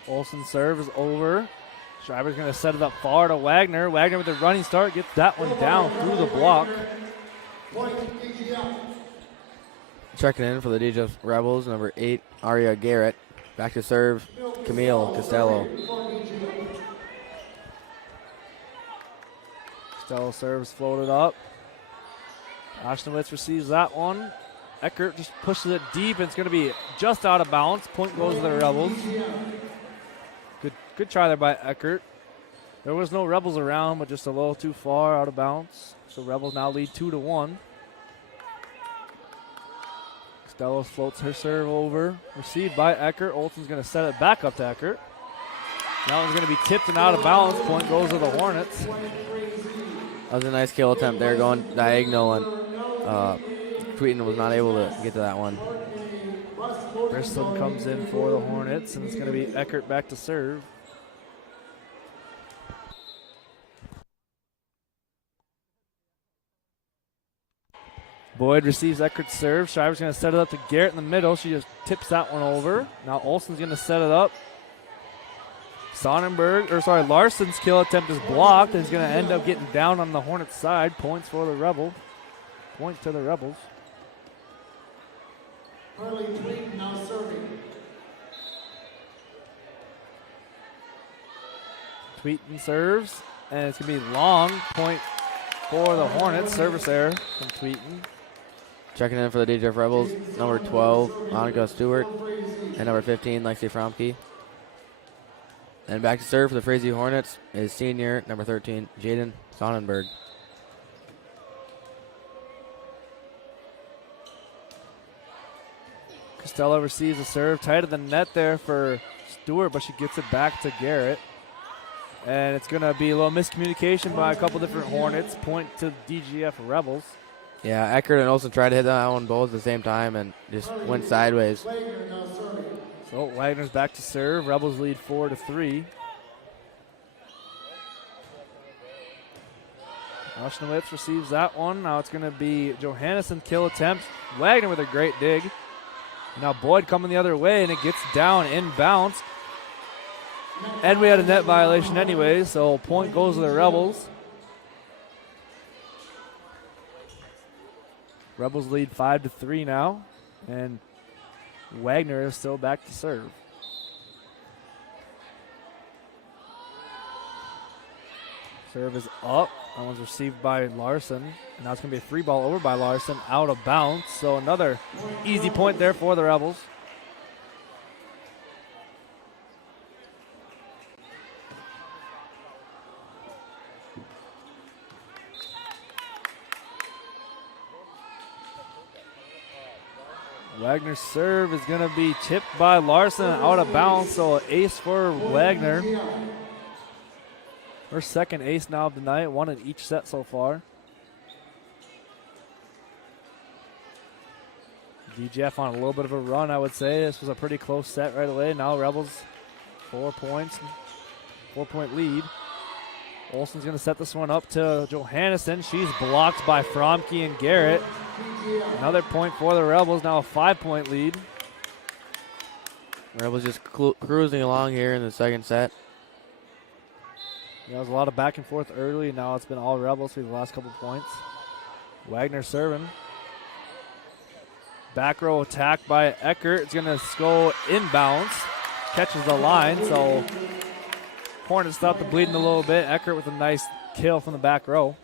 Olsen's serve is over. Schreiber's going to set it up far to Wagner. Wagner with the running start gets that one down through the block. Checking in for the DGF Rebels, number 8, Aria Garrett. Back to serve, Camille Costello. Costello serves floated up. Ashnowitz receives that one. Eckert just pushes it deep, and it's going to be just out of bounds. Point goes to the Rebels. Good try there by Eckert. There was no Rebels around, but just a little too far out of bounds. So Rebels now lead 2-1. Costello floats her serve over. Received by Eckert. Olsen's going to set it back up to Eckert. That one's going to be tipped and out of bounds. Point goes to the Hornets. That was a nice kill attempt there, going diagonal, and Tweeten was not able to get to that one. Bristol comes in for the Hornets, and it's going to be Eckert back to serve. Boyd receives Eckert's serve. Shriver's going to set it up to Garrett in the middle. She just tips that one over. Now Olsen's going to set it up. Larson's kill attempt is blocked, and he's going to end up getting down on the Hornets side. Points for the Rebels. Point to the Rebels. Harley Tweeten now serving. Tweeten serves, and it's going to be long. Point for the Hornets. Service error from Tweeten. Checking in for the DGF Rebels, number 12, Monica Stewart, and number 15, Lexi Fromke. And back to serve for the Frazee Hornets is senior, number 13, Jaden Sonnenberg. Costello receives a serve tight of the net there for Stewart, but she gets it back to Garrett. And it's going to be a little miscommunication by a couple different Hornets. Point to DGF Rebels. Yeah, Eckert and Olsen tried to hit that one both at the same time and just went sideways. So Wagner's back to serve. Rebels lead 4-3. Ashnowitz receives that one. Now it's going to be Johannesson kill attempt. Wagner with a great dig. Now Boyd coming the other way, and it gets down inbounds. And we had a net violation anyway, so point goes to the Rebels. Rebels lead 5-3 now, and Wagner is still back to serve. Serve is up. That one's received by Larson. And now it's going to be a free ball over by Larson, out of bounds. So another easy point there for the Rebels. Wagner's serve is going to be tipped by Larson, out of bounds, so an ace for Wagner. Her second ace now of the night, one in each set so far. DGF on a little bit of a run, I would say. This was a pretty close set right away. Now Rebels 4 points, 4-point lead. Olsen's going to set this one up to Johannesson. She's blocked by Fromke and Garrett. Another point for the Rebels, now a 5-point lead. Rebels just cruising along here in the second set. There was a lot of back and forth early. Now it's been all Rebels for the last couple points. Wagner serving. Back row attack by Eckert. It's going to go inbounds. Catches the line, so Hornets stopped the bleeding a little bit. Eckert with a nice kill from the back row.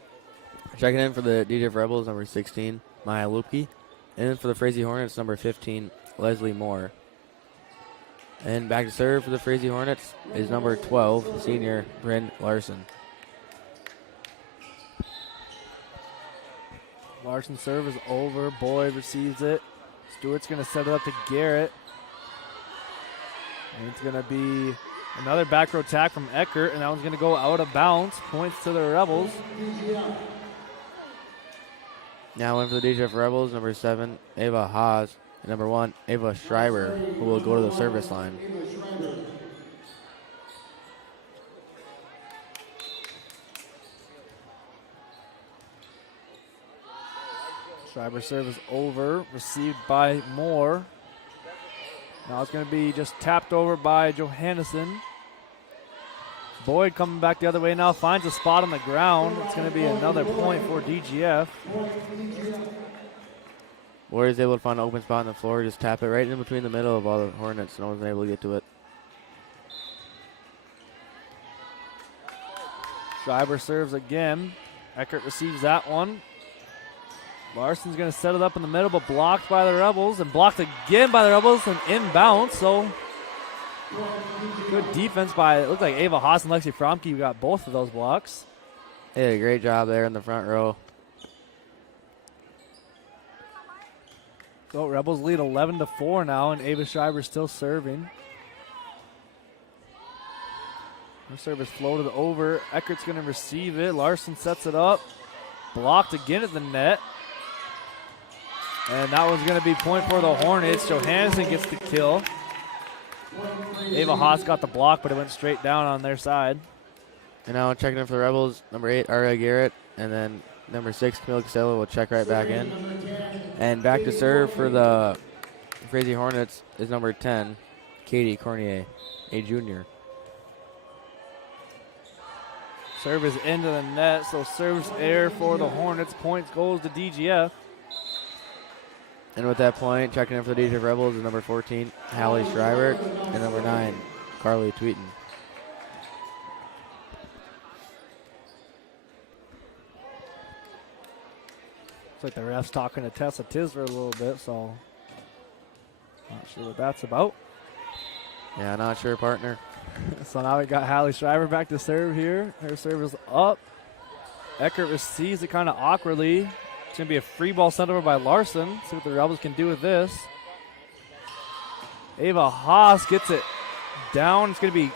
Checking in for the DJ Rebels, number 16, Maya Lupke. And then for the Frazee Hornets, number 15, Leslie Moore. And back to serve for the Frazee Hornets is number 12, senior Bryn Larson. Larson serve is over. Boyd receives it. Stewart's going to set it up to Garrett. And it's going to be another back row attack from Eckert, and that one's going to go out of bounds. Points to the Rebels. Now in for the DJ Rebels, number 7, Ava Haas. And number 1, Ava Schreiber, who will go to the service line. Schreiber serve is over. Received by Moore. Now it's going to be just tapped over by Johannesson. Boyd coming back the other way now, finds a spot on the ground. It's going to be another point for DGF. Boyd is able to find an open spot on the floor, just tap it right in between the middle of all the Hornets. No one's able to get to it. Schreiber serves again. Eckert receives that one. Larson's going to set it up in the middle, but blocked by the Rebels, and blocked again by the Rebels, and inbounds. So good defense by, it looked like Ava Haas and Lexi Fromke who got both of those blocks. They did a great job there in the front row. So Rebels lead 11-4 now, and Ava Schreiber still serving. Her serve is floated over. Eckert's going to receive it. Larson sets it up. Blocked again at the net. And that one's going to be point for the Hornets. Johannesson gets the kill. Ava Haas got the block, but it went straight down on their side. And now checking in for the Rebels, number 8, Aria Garrett. And then number 6, Camille Costello will check right back in. And back to serve for the Frazee Hornets is number 10, Katie Cornier, a junior. Serve is into the net, so serves air for the Hornets. Points goes to DGF. And with that point, checking in for the DJ Rebels is number 14, Hallie Schreiber, and number 9, Carly Tweeton. Looks like the ref's talking to Tessa Tisver a little bit, so not sure what that's about. Yeah, not sure, partner. So now we got Hallie Schreiber back to serve here. Her serve is up. Eckert receives it kind of awkwardly. It's going to be a free ball sent over by Larson. See what the Rebels can do with this. Ava Haas gets it down. It's going to be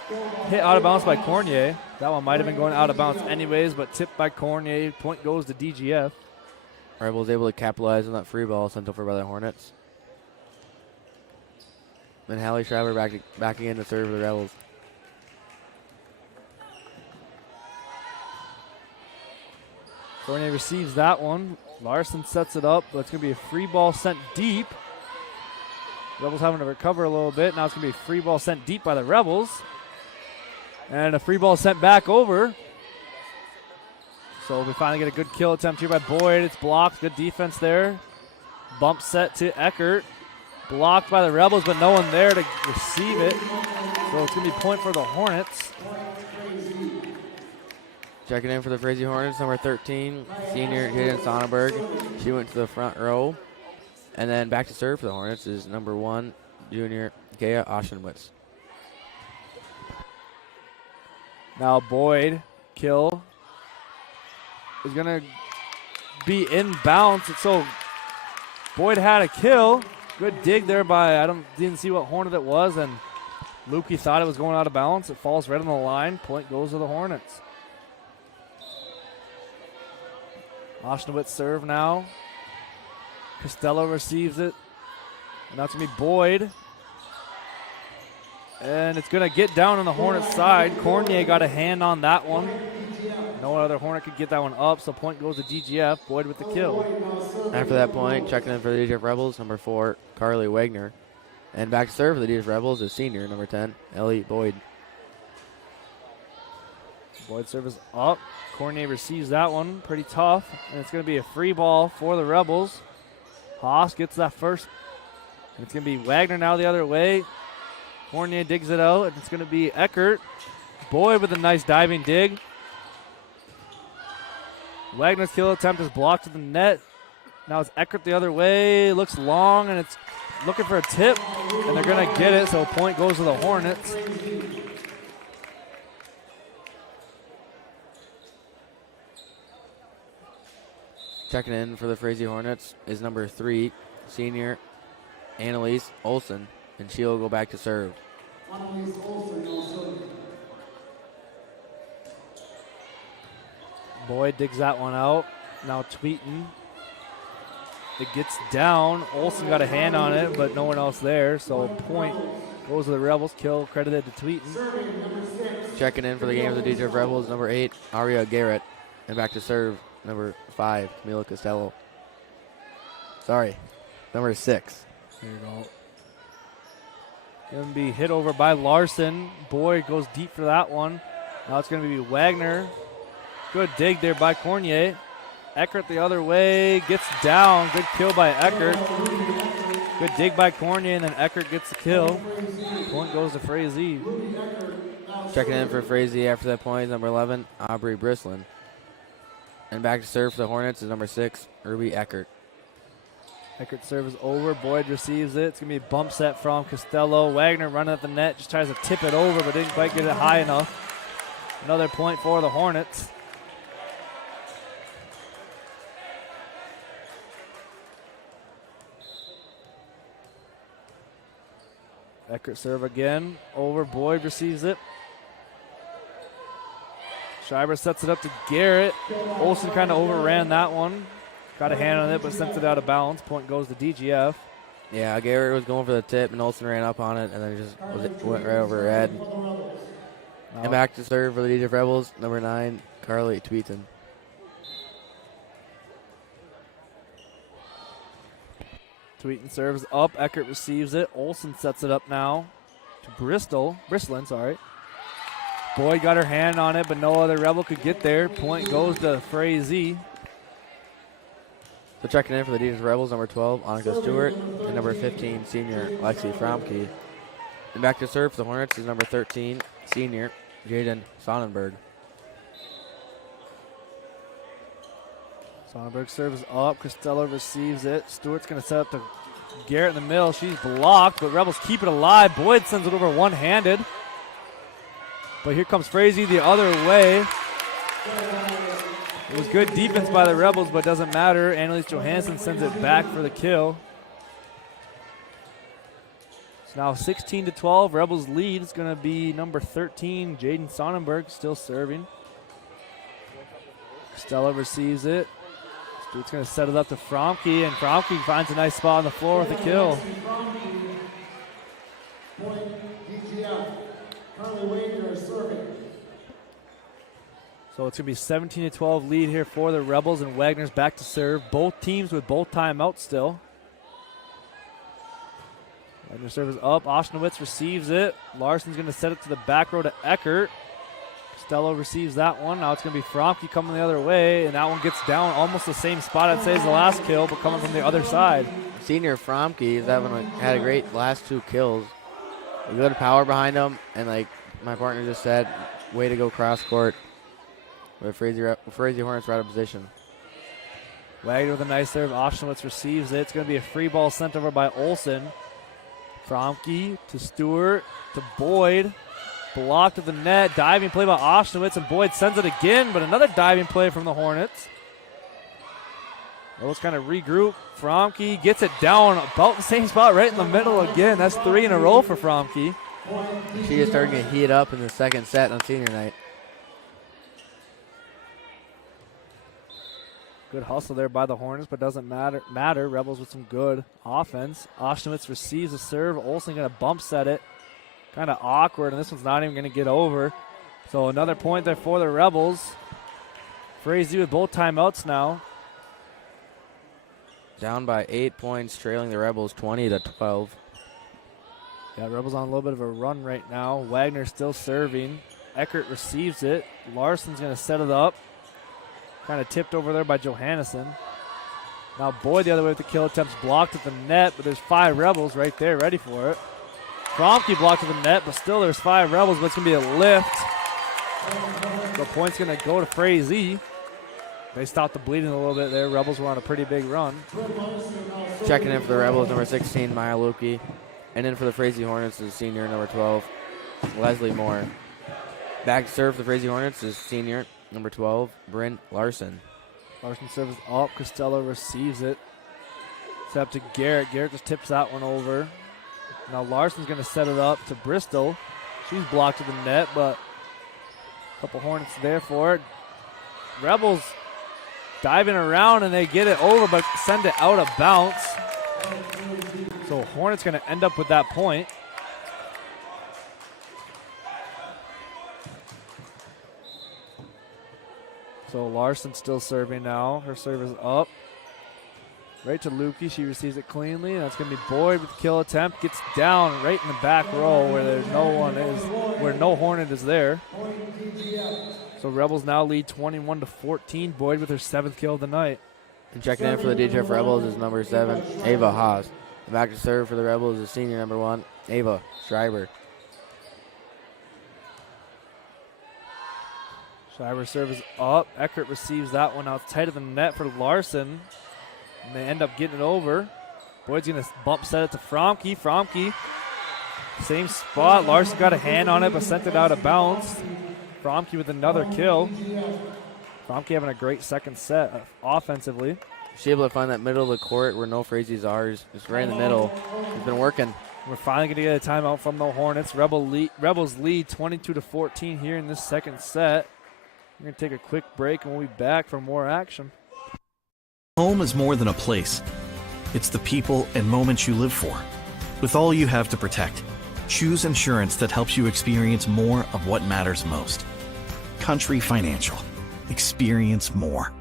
hit out of bounds by Cornier. That one might have been going out of bounds anyways, but tipped by Cornier. Point goes to DGF. Rebels able to capitalize on that free ball sent over by the Hornets. And Hallie Schreiber back again to serve for the Rebels. Cornier receives that one. Larson sets it up, but it's going to be a free ball sent deep. Rebels having to recover a little bit. Now it's going to be a free ball sent deep by the Rebels. And a free ball sent back over. So we finally get a good kill attempt here by Boyd. It's blocked. Good defense there. Bump set to Eckert. Blocked by the Rebels, but no one there to receive it. So it's going to be point for the Hornets. Checking in for the Frazee Hornets, number 13, senior Jaden Sonnenberg. She went to the front row. And then back to serve for the Hornets is number 1, junior Gaya Oschenwitz. Now Boyd, kill, is going to be inbounds. So Boyd had a kill. Good dig there by, didn't see what Hornet it was, and Lukey thought it was going out of bounds. It falls right on the line. Point goes to the Hornets. Oschenwitz serve now. Costello receives it. And that's going to be Boyd. And it's going to get down on the Hornets side. Cornier got a hand on that one. No other Hornet could get that one up, so point goes to DGF. Boyd with the kill. After that point, checking in for the DGF Rebels, number 4, Carly Wagner. And back to serve for the DGF Rebels is senior, number 10, Ellie Boyd. Boyd service up. Cornier receives that one. Pretty tough. And it's going to be a free ball for the Rebels. Haas gets that first. And it's going to be Wagner now the other way. Cornier digs it out. And it's going to be Eckert. Boyd with a nice diving dig. Wagner's kill attempt is blocked to the net. Now it's Eckert the other way. Looks long, and it's looking for a tip. And they're going to get it, so a point goes to the Hornets. Checking in for the Frazee Hornets is number 3, senior Annalise Olson, and she'll go back to serve. Boyd digs that one out. Now Tweeton. It gets down. Olsen got a hand on it, but no one else there. So point goes to the Rebels. Kill credited to Tweeton. Checking in for the game of the DGF Rebels, number 8, Aria Garrett. And back to serve, number 5, Camila Costello. Sorry, number 6. There you go. Going to be hit over by Larson. Boyd goes deep for that one. Now it's going to be Wagner. Good dig there by Cornier. Eckert the other way, gets down. Good kill by Eckert. Good dig by Cornier, and then Eckert gets the kill. Point goes to Frazee. Checking in for Frazee after that point, number 11, Aubrey Brislin. And back to serve for the Hornets is number 6, Ruby Eckert. Eckert serves over. Boyd receives it. It's going to be a bump set from Costello. Wagner running at the net, just tries to tip it over, but didn't quite get it high enough. Another point for the Hornets. Eckert serve again. Over. Boyd receives it. Schreiber sets it up to Garrett. Olsen kind of overran that one. Got a hand on it, but sent it out of bounds. Point goes to DGF. Yeah, Garrett was going for the tip, and Olsen ran up on it, and then went right over her head. And back to serve for the DGF Rebels, number 9, Carly Tweeton. Tweeton serves up. Eckert receives it. Olsen sets it up now to Brislin, sorry. Boyd got her hand on it, but no other Rebel could get there. Point goes to Frazee. So checking in for the DGF Rebels, number 12, Annika Stewart, and number 15, senior Lexi Fromke. And back to serve for the Hornets is number 13, senior Jaden Sonnenberg. Sonnenberg serves up. Costello receives it. Stewart's going to set up to Garrett in the middle. She's blocked, but Rebels keep it alive. Boyd sends it over one-handed. But here comes Frazee the other way. It was good defense by the Rebels, but it doesn't matter. Annalise Johansson sends it back for the kill. It's now 16-12. Rebels lead. It's going to be number 13, Jaden Sonnenberg, still serving. Costello receives it. Stewart's going to set it up to Fromke, and Fromke finds a nice spot on the floor with a kill. So it's going to be 17-12 lead here for the Rebels, and Wagner's back to serve. Both teams with both timeouts still. Wagner serves up. Oshnowitz receives it. Larson's going to set it to the back row to Eckert. Costello receives that one. Now it's going to be Fromke coming the other way, and that one gets down almost the same spot I'd say as the last kill, but coming from the other side. Senior Fromke had a great last 2 kills. A good power behind him, and like my partner just said, way to go cross court. With Frazee Hornets right out of position. Wagner with a nice serve. Oshnowitz receives it. It's going to be a free ball sent over by Olsen. Fromke to Stewart to Boyd. Blocked at the net. Diving play by Oshnowitz, and Boyd sends it again, but another diving play from the Hornets. Those kind of regroup. Fromke gets it down about the same spot right in the middle again. That's 3 in a row for Fromke. She is starting to heat up in the second set on senior night. Good hustle there by the Hornets, but doesn't matter. Rebels with some good offense. Oshnowitz receives a serve. Olsen going to bump set it. Kind of awkward, and this one's not even going to get over. So another point there for the Rebels. Frazee with both timeouts now. Down by 8 points, trailing the Rebels 20-12. Yeah, Rebels on a little bit of a run right now. Wagner still serving. Eckert receives it. Larson's going to set it up. Kind of tipped over there by Johannesson. Now Boyd the other way with the kill attempts, blocked at the net, but there's 5 Rebels right there ready for it. Fromke blocked at the net, but still there's 5 Rebels, but it's going to be a lift. The point's going to go to Frazee. They stopped the bleeding a little bit there. Rebels were on a pretty big run. Checking in for the Rebels, number 16, Maya Lukey. And in for the Frazee Hornets is senior, number 12, Leslie Moore. Back to serve for the Frazee Hornets is senior, number 12, Bryn Larson. Larson serves up. Costello receives it. It's up to Garrett. Garrett just tips that one over. Now Larson's going to set it up to Bristol. She's blocked to the net, but a couple Hornets there for it. Rebels diving around, and they get it over, but send it out of bounds. So Hornets going to end up with that point. So Larson still serving now. Her serve is up. Right to Lukey. She receives it cleanly, and that's going to be Boyd with the kill attempt. Gets down right in the back row where there's no one is, where no Hornet is there. So Rebels now lead 21-14. Boyd with her 7th kill of the night. And checking in for the DHF Rebels is number 7, Ava Haas. Back to serve for the Rebels is senior, number 1, Ava Schreiber. Schreiber serve is up. Eckert receives that one. Now it's tight at the net for Larson. And they end up getting it over. Boyd's going to bump set it to Fromke. Fromke, same spot. Larson got a hand on it, but sent it out of bounds. Fromke with another kill. Fromke having a great second set offensively. She's able to find that middle of the court where no Frazee's are. Just right in the middle. He's been working. We're finally going to get a timeout from the Hornets. Rebels lead 22-14 here in this second set. We're going to take a quick break, and we'll be back for more action. Home is more than a place. It's the people and moments you live for. With all you have to protect, choose insurance that helps you experience more of what matters most. Country Financial. Experience more.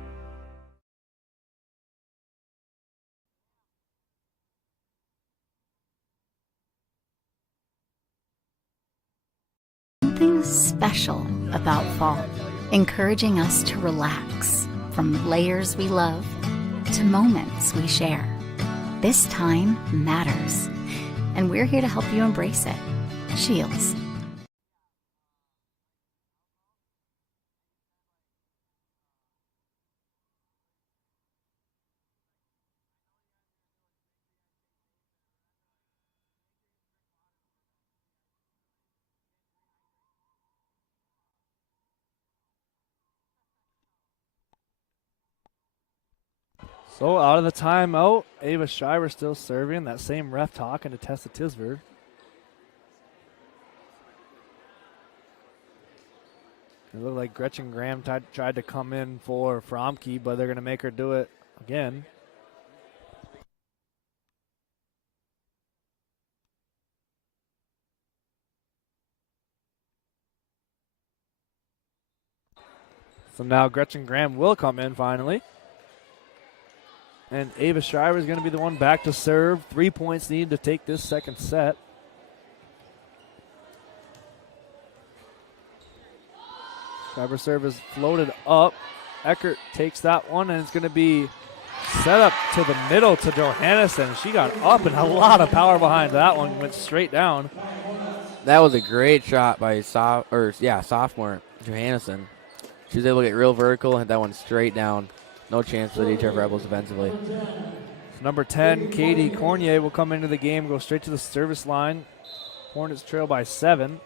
Something special about fall, encouraging us to relax from layers we love to moments we share. This time matters, and we're here to help you embrace it. Shields. So out of the timeout, Ava Schreiber still serving. That same ref talking to Tessa Tisberg. It looked like Gretchen Graham tried to come in for Fromke, but they're going to make her do it again. So now Gretchen Graham will come in finally. And Ava Schreiber is going to be the one back to serve. 3 points needed to take this second set. Schreiber serve is floated up. Eckert takes that one, and it's going to be set up to the middle to Johannesson. She got up, and a lot of power behind that one. Went straight down. That was a great shot by sophomore Johannesson. She was able to get real vertical and hit that one straight down. No chance for the DHF Rebels defensively. Number 10, Katie Cornier will come into the game, go straight to the service line. Hornets trail by 7.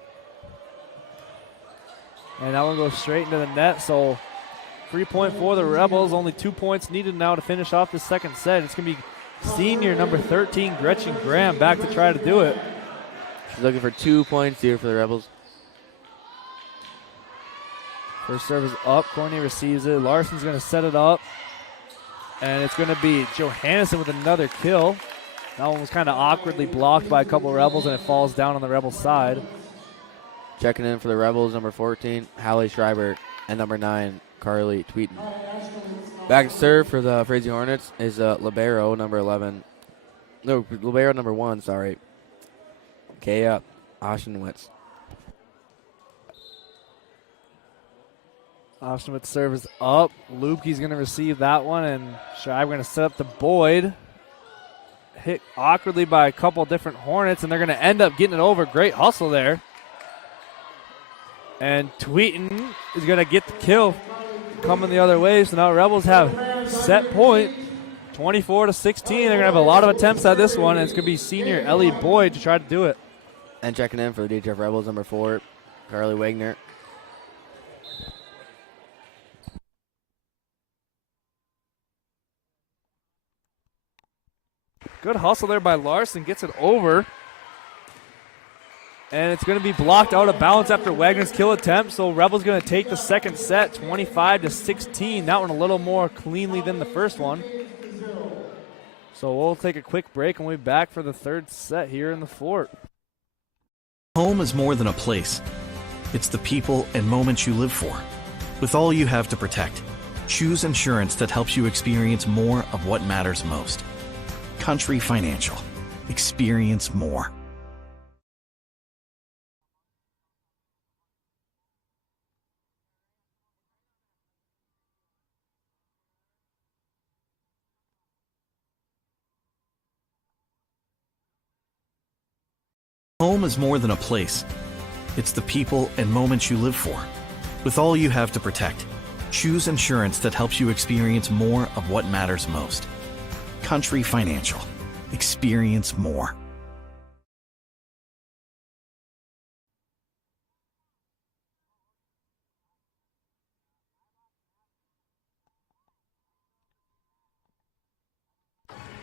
And that one goes straight into the net, so 3 point for the Rebels. Only 2 points needed now to finish off the second set. It's going to be senior number 13, Gretchen Graham, back to try to do it. She's looking for 2 points here for the Rebels. First serve is up. Cornier receives it. Larson's going to set it up. And it's going to be Johannesson with another kill. That one was kind of awkwardly blocked by a couple of Rebels, and it falls down on the Rebels side. Checking in for the Rebels, number 14, Hallie Schreiber, and number 9, Carly Tweeten. Back to serve for the Frazee Hornets is libero number 11. No, libero number 1, sorry. Kaya Oshtenwitz. Oshtenwitz serve is up. Lubke's going to receive that one, and Shive going to set up the Boyd. Hit awkwardly by a couple different Hornets, and they're going to end up getting it over. Great hustle there. And Tweeten is going to get the kill coming the other way. So now Rebels have set point, 24-16. They're going to have a lot of attempts at this one, and it's going to be senior Ellie Boyd to try to do it. And checking in for the DHF Rebels, number 4, Carly Wagner. Good hustle there by Larson. Gets it over. And it's going to be blocked out of bounds after Wagner's kill attempt. So Rebels going to take the second set, 25-16. That one a little more cleanly than the first one. So we'll take a quick break and we'll be back for the third set here in the fort. Home is more than a place. It's the people and moments you live for. With all you have to protect, choose insurance that helps you experience more of what matters most. Country Financial. Experience more. Home is more than a place. It's the people and moments you live for. With all you have to protect, choose insurance that helps you experience more of what matters most. Country Financial. Experience more.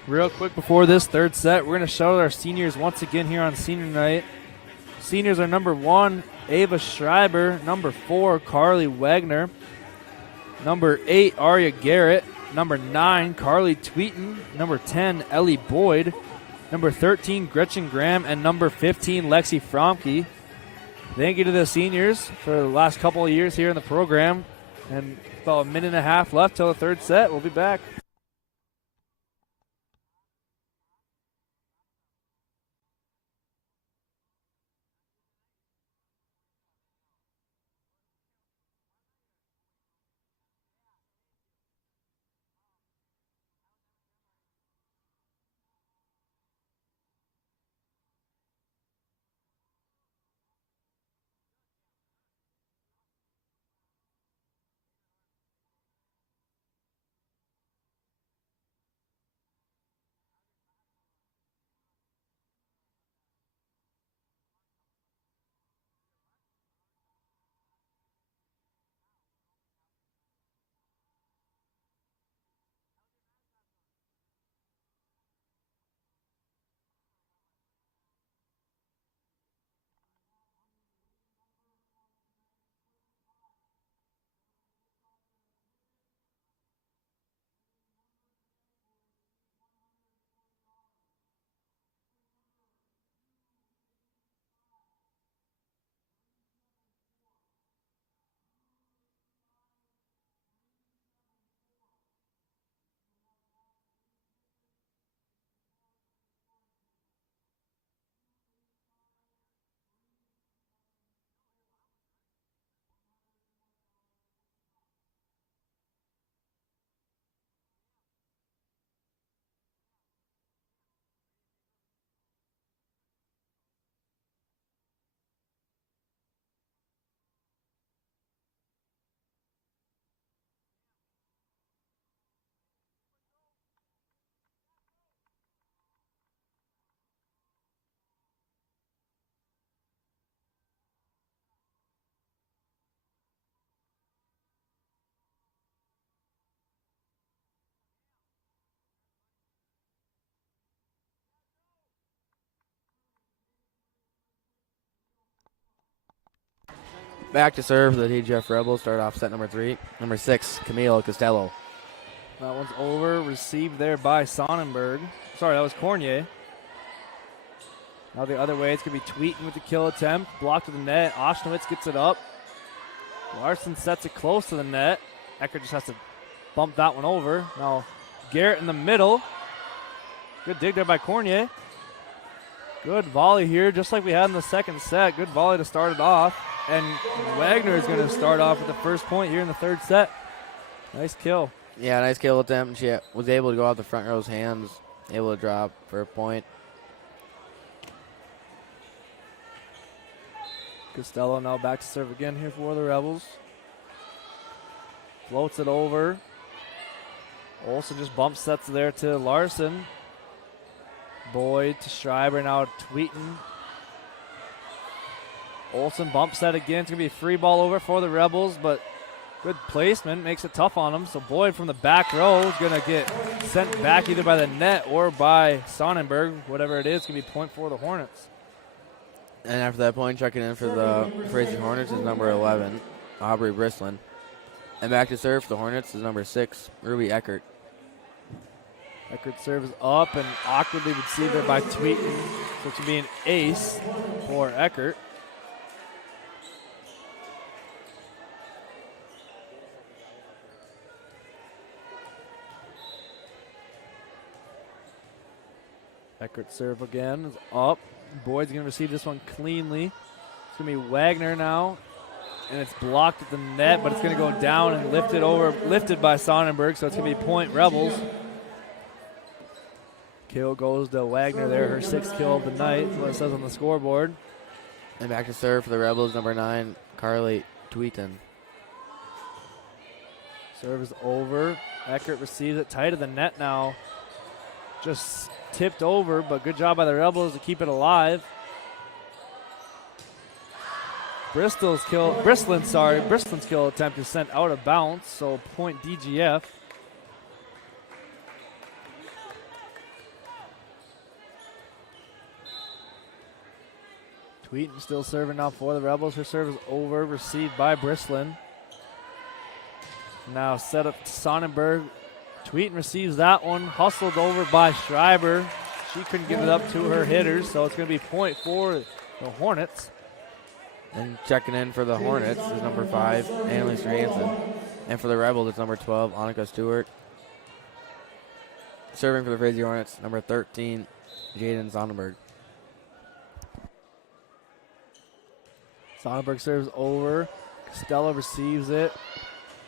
Real quick before this third set, we're going to shout out our seniors once again here on senior night. Seniors are number 1, Ava Schreiber. Number 4, Carly Wagner. Number 8, Aria Garrett. Number 9, Carly Tweeten. Number 10, Ellie Boyd. Number 13, Gretchen Graham. And number 15, Lexi Fromke. Thank you to the seniors for the last couple of years here in the program. And about a minute and a half left till the third set. We'll be back. Back to serve the DGF Rebels. Start off set number 3. Number 6, Camille Costello. That one's over. Received there by Sonnenberg. Sorry, that was Cornier. Now the other way, it's going to be Tweeten with the kill attempt. Blocked to the net. Oshtenwitz gets it up. Larson sets it close to the net. Eckert just has to bump that one over. Now Garrett in the middle. Good dig there by Cornier. Good volley here, just like we had in the second set. Good volley to start it off. And Wagner is going to start off with the first point here in the third set. Nice kill. Yeah, nice kill attempt. She was able to go out the front row's hands, able to drop for a point. Costello now back to serve again here for the Rebels. Floats it over. Olsen just bump sets there to Larson. Boyd to Schreiber, now Tweeten. Olsen bump set again. It's going to be a free ball over for the Rebels, but good placement makes it tough on them. So Boyd from the back row is going to get sent back either by the net or by Sonnenberg. Whatever it is, it's going to be point for the Hornets. And after that point, checking in for the Frazee Hornets is number 11, Aubrey Brislin. And back to serve for the Hornets is number 6, Ruby Eckert. Eckert serves up and awkwardly received there by Tweeten. So it should be an ace for Eckert. Eckert serve again is up. Boyd's going to receive this one cleanly. It's going to be Wagner now. And it's blocked at the net, but it's going to go down and lifted by Sonnenberg, so it's going to be point Rebels. Kill goes to Wagner there, her 6th kill of the night, is what it says on the scoreboard. And back to serve for the Rebels, number 9, Carly Tweeten. Serve is over. Eckert receives it tight of the net now. Just tipped over, but good job by the Rebels to keep it alive. Bristlin's kill attempt is sent out of bounds, so point DGF. Tweeten still serving now for the Rebels. Her serve is over, received by Brislin. Now set up to Sonnenberg. Tweeten receives that one, hustled over by Schreiber. She couldn't give it up to her hitters, so it's going to be point for the Hornets. And checking in for the Hornets is number 5, Annalise Jansen. And for the Rebels, it's number 12, Annika Stewart. Serving for the Frazee Hornets, number 13, Jaden Sonnenberg. Sonnenberg serves over. Costello receives it.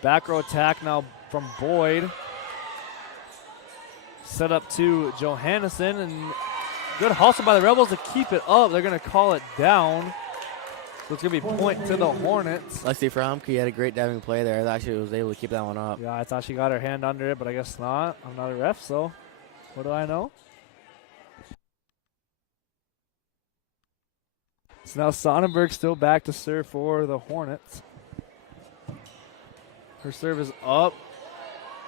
Back row attack now from Boyd. Set up to Johannesson, and good hustle by the Rebels to keep it up. They're going to call it down. So it's going to be point to the Hornets. Lexi Fromke had a great diving play there. I thought she was able to keep that one up. Yeah, I thought she got her hand under it, but I guess not. I'm not a ref, so what do I know? So now Sonnenberg still back to serve for the Hornets. Her serve is up.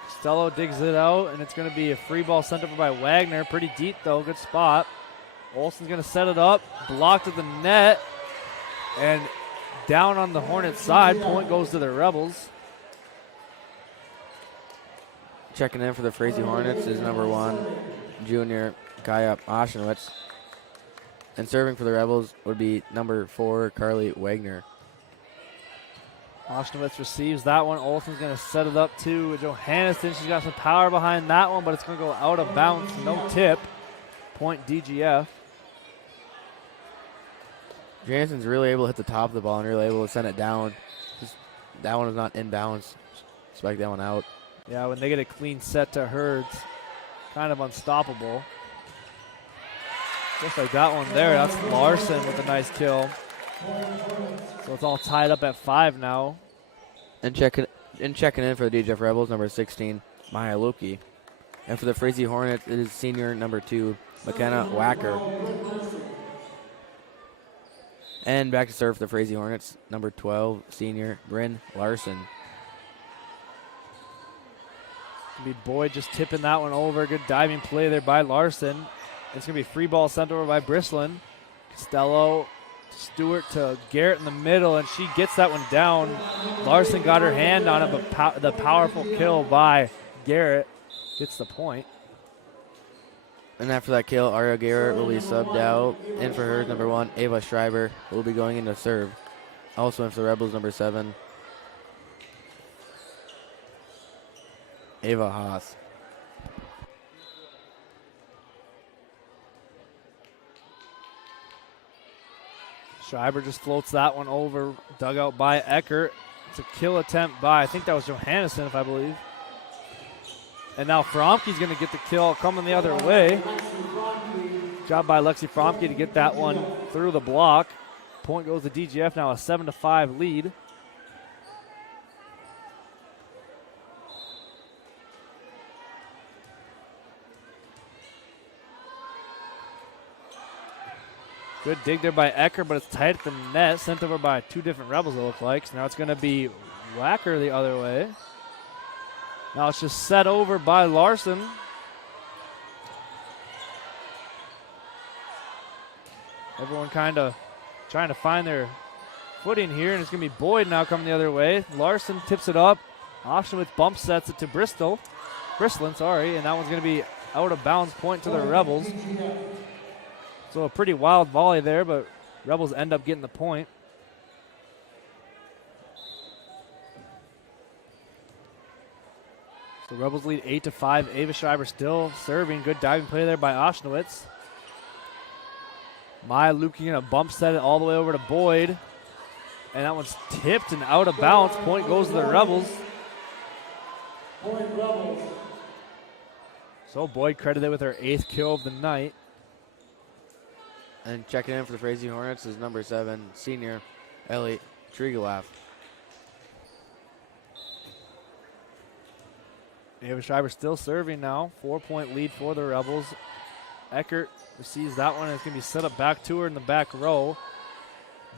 Costello digs it out, and it's going to be a free ball sent over by Wagner. Pretty deep, though. Good spot. Olsen's going to set it up. Blocked at the net. And down on the Hornets side. Point goes to the Rebels. Checking in for the Frazee Hornets is number 1, junior Kaya Osheniewicz. And serving for the Rebels would be number 4, Carly Wagner. Osheniewicz receives that one. Olsen's going to set it up to Johannesson. She's got some power behind that one, but it's going to go out of bounds. No tip. Point DGF. Jansen's really able to hit the top of the ball and really able to send it down. Just, that one is not in bounds. Spike that one out. Yeah, when they get a clean set to her, it's kind of unstoppable. Just like that one there. That's Larson with a nice kill. So it's all tied up at 5 now. And checking in for the DGF Rebels, number 16, Maya Luki. And for the Frazee Hornets, it is senior number 2, McKenna Wacker. And back to serve for the Frazee Hornets, number 12, senior Bryn Larson. Be Boyd just tipping that one over. Good diving play there by Larson. It's going to be free ball sent over by Brislin. Costello, Stewart to Garrett in the middle, and she gets that one down. Larson got her hand on it, but the powerful kill by Garrett gets the point. And after that kill, Aria Garrett will be subbed out. In for her, number 1, Ava Schreiber will be going into serve. Also in for the Rebels, number 7, Ava Haas. Schreiber just floats that one over, dug out by Eckert. It's a kill attempt by, I think that was Johannesson, if I believe. And now Fromke's going to get the kill coming the other way. Job by Lexi Fromke to get that one through the block. Point goes to DGF, now a 7-5 lead. Good dig there by Eckert, but it's tight at the net. Sent over by two different Rebels, it looks like. So now it's going to be Wacker the other way. Now it's just set over by Larson. Everyone kind of trying to find their footing here, and it's going to be Boyd now coming the other way. Larson tips it up. Auchenwitz bump sets it to Brislin, and that one's going to be out of bounds, point to the Rebels. So a pretty wild volley there, but Rebels end up getting the point. So Rebels lead 8-5. Ava Schreiber still serving. Good diving play there by Auchenwitz. Maya Lukey gonna bump set it all the way over to Boyd. And that one's tipped and out of bounds. Point goes to the Rebels. So Boyd credited with her 8th kill of the night. And checking in for the Frazee Hornets is number 7, senior Ellie Trigalaff. Ava Schreiber still serving now. 4-point lead for the Rebels. Eckert receives that one, and it's going to be set up back to her in the back row.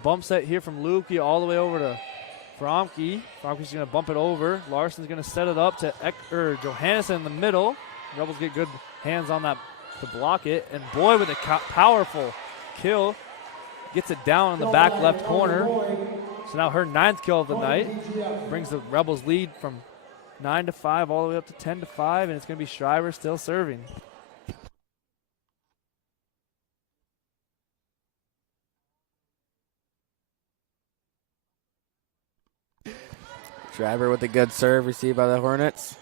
Bump set here from Lukey all the way over to Fromke. Fromke's going to bump it over. Larson's going to set it up to Johannesson in the middle. Rebels get good hands on that to block it. And Boyd with a powerful kill. Gets it down in the back left corner. So now her 9th kill of the night. Brings the Rebels lead from 9-5 all the way up to 10-5, and it's going to be Schreiber still serving. Schreiber with a good serve received by the Hornets.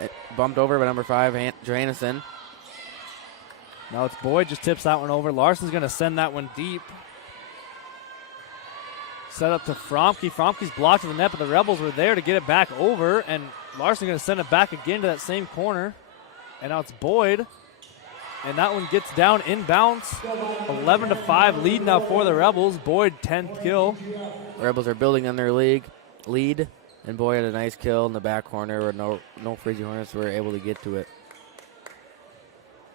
It bumped over by number 5, Johannesson. Now it's Boyd, just tips that one over. Larson's going to send that one deep. Set up to Fromke. Fromke's blocked to the net, but the Rebels were there to get it back over, and Larson's going to send it back again to that same corner. And now it's Boyd, and that one gets down inbounds. 11-5 lead now for the Rebels. Boyd 10th kill. The Rebels are building on their lead, and Boyd had a nice kill in the back corner where no Frazee Hornets were able to get to it.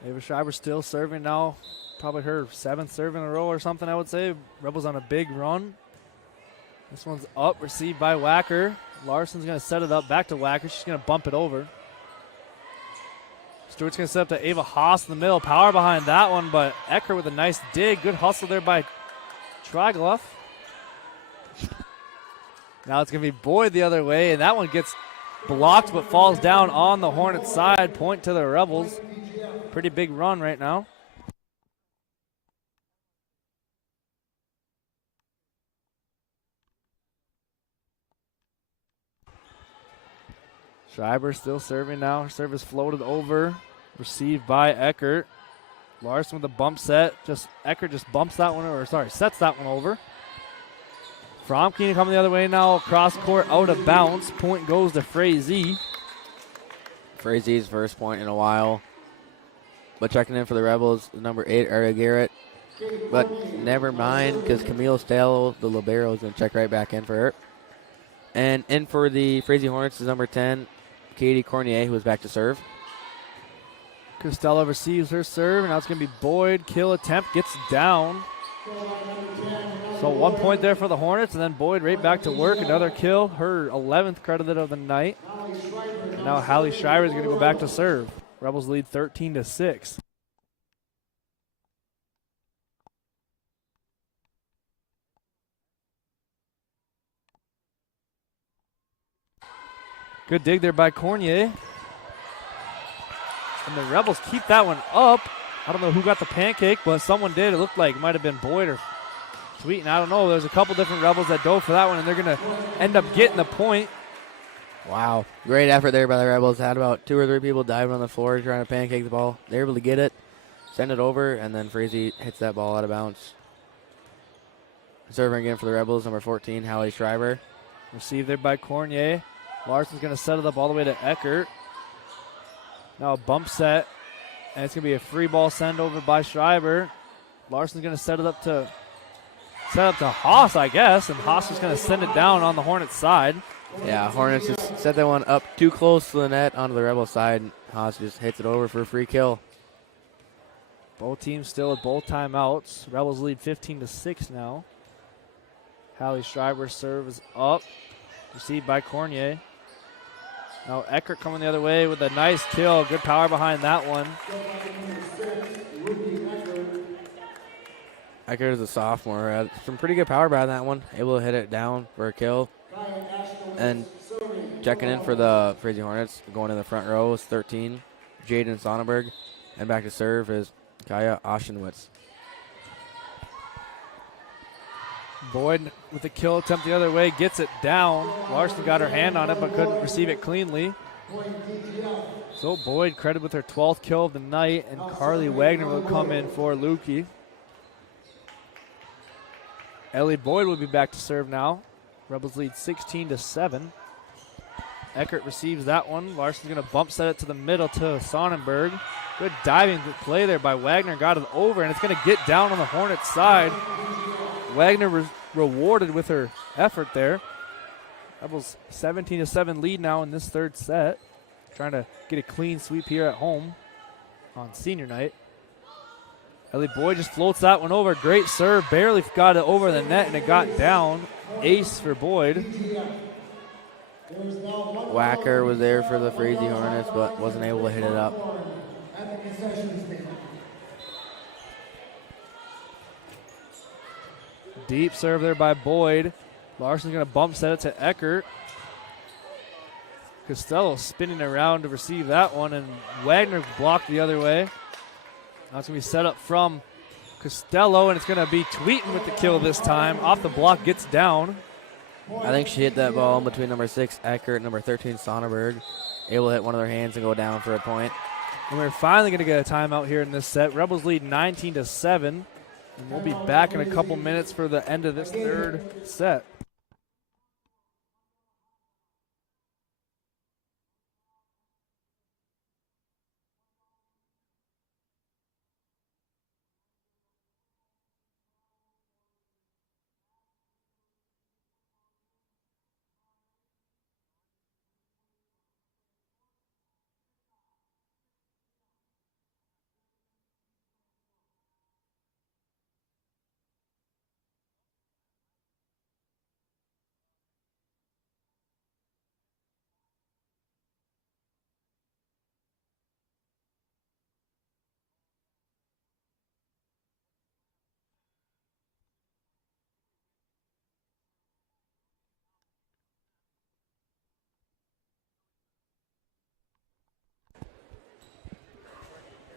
Ava Schreiber still serving now. Probably her 7th serve in a row or something, I would say. Rebels on a big run. This one's up, received by Wacker. Larson's going to set it up back to Wacker. She's going to bump it over. Stewart's going to set up to Ava Haas in the middle. Power behind that one, but Eckert with a nice dig. Good hustle there by Trigalaff. Now it's going to be Boyd the other way, and that one gets blocked but falls down on the Hornets side. Point to the Rebels. Pretty big run right now. Schreiber still serving now. Her serve is floated over. Received by Eckert. Larson with a bump set. Eckert just bumps that one, sets that one over. Fromke coming the other way now. Cross court, out of bounds. Point goes to Frazee. Frazee's first point in a while. But checking in for the Rebels, number 8, Aria Garrett. But never mind, because Camille Stalo, the libero, is going to check right back in for her. And in for the Frazee Hornets is number 10, Katie Cornier, who is back to serve. Costello receives her serve, and now it's going to be Boyd. Kill attempt, gets down. So 1 point there for the Hornets, and then Boyd right back to work. Another kill, her 11th credited of the night. And now Hallie Schreiber is going to go back to serve. Rebels lead 13-6. Good dig there by Cornier. And the Rebels keep that one up. I don't know who got the pancake, but someone did. It looked like it might have been Boyd or Sweeten. I don't know. There's a couple different Rebels that dove for that one, and they're going to end up getting the point. Wow. Great effort there by the Rebels. Had about 2 or 3 people diving on the floor trying to pancake the ball. They were able to get it, send it over, and then Frazee hits that ball out of bounds. Serving again for the Rebels, number 14, Hallie Schreiber. Received there by Cornier. Larson's going to set it up all the way to Eckert. Now a bump set, and it's going to be a free ball send over by Schreiber. Larson's going to set up to Haas, I guess, and Haas is going to send it down on the Hornets side. Yeah, Hornets just set that one up too close to the net onto the Rebel side, and Haas just hits it over for a free kill. Both teams still at both timeouts. Rebels lead 15-6 now. Hallie Schreiber serves up, received by Cornier. Now Eckert coming the other way with a nice kill. Good power behind that one. Eckert is a sophomore. Had some pretty good power behind that one. Able to hit it down for a kill. And checking in for the Frazee Hornets, going in the front row is 13, Jaden Sonnenberg. And back to serve is Kaya Oschenwitz. Boyd with the kill attempt the other way, gets it down. Larson got her hand on it but couldn't receive it cleanly. So Boyd credited with her 12th kill of the night, and Carly Wagner will come in for Lukey. Ellie Boyd will be back to serve now. Rebels lead 16-7. Eckert receives that one. Larson's going to bump set it to the middle to Sonnenberg. Good diving play there by Wagner. Got it over, and it's going to get down on the Hornets side. Wagner rewarded with her effort there. Rebels 17-7 lead now in this third set. Trying to get a clean sweep here at home on senior night. Ellie Boyd just floats that one over. Great serve. Barely got it over the net, and it got down. Ace for Boyd. Wacker was there for the Frazee Hornets, but wasn't able to hit it up. Deep serve there by Boyd. Larson's going to bump set it to Eckert. Costello spinning around to receive that one, and Wagner blocked the other way. Now it's going to be set up from Costello, and it's going to be Tweeten with the kill this time. Off the block, gets down. I think she hit that ball in between number 6, Eckert, and number 13, Sonnenberg. Able to hit one of their hands and go down for a point. And we're finally going to get a timeout here in this set. Rebels lead 19-7. And we'll be back in a couple minutes for the end of this third set.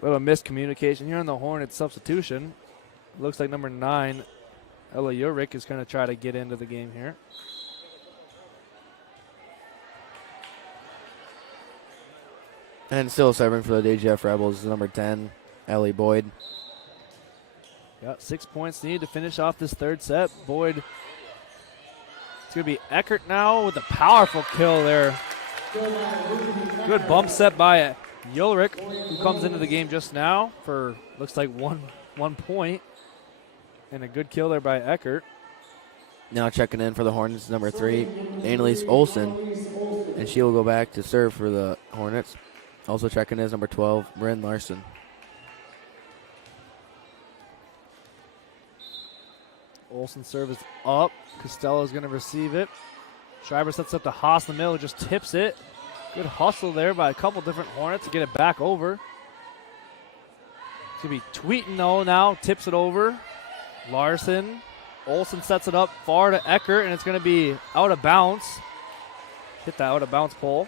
A little miscommunication here on the Hornets substitution. Looks like number 9, Ella Urick, is going to try to get into the game here. And still serving for the DGF Rebels, number 10, Ellie Boyd. Got 6 points needed to finish off this third set. Boyd, it's going to be Eckert now with a powerful kill there. Good bump set by Ulrich, who comes into the game just now for, looks like one point. And a good kill there by Eckert. Now checking in for the Hornets, number 3, Annalise Olsen. And she will go back to serve for the Hornets. Also checking in is number 12, Bryn Larson. Olsen serve is up. Costello is going to receive it. Schreiber sets up to Haas in the middle, just tips it. Good hustle there by a couple different Hornets to get it back over. It's going to be Tweeten though now, tips it over. Larson. Olsen sets it up far to Eckert, and it's going to be out of bounds. Hit that out of bounds pole.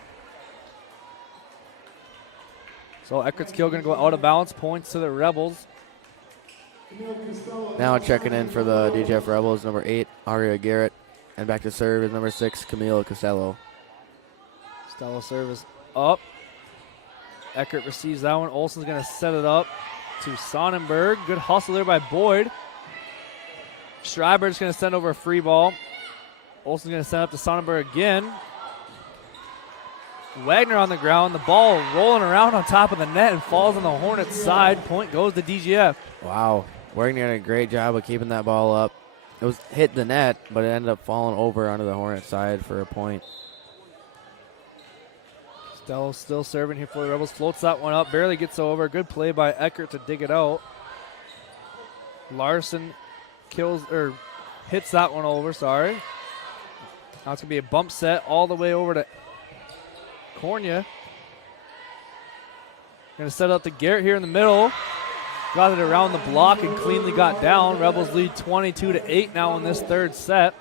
So Eckert's kill going to go out of bounds, points to the Rebels. Now checking in for the DGF Rebels, number 8, Aria Garrett. And back to serve is number 6, Camila Costello. Costello service up. Eckert receives that one. Olsen's going to set it up to Sonnenberg. Good hustle there by Boyd. Schreiber's going to send over a free ball. Olsen's going to send up to Sonnenberg again. Wagner on the ground. The ball rolling around on top of the net and falls on the Hornets' side. Point goes to DGF. Wow. Wagner did a great job of keeping that ball up. It was hit the net, but it ended up falling over onto the Hornets' side for a point. Costello still serving here for the Rebels. Floats that one up. Barely gets over. Good play by Eckert to dig it out. Larson hits that one over. Sorry. Now it's going to be a bump set all the way over to Cornia. Going to set up to Garrett here in the middle. Got it around the block and cleanly got down. Rebels lead 22-8 now in this third set.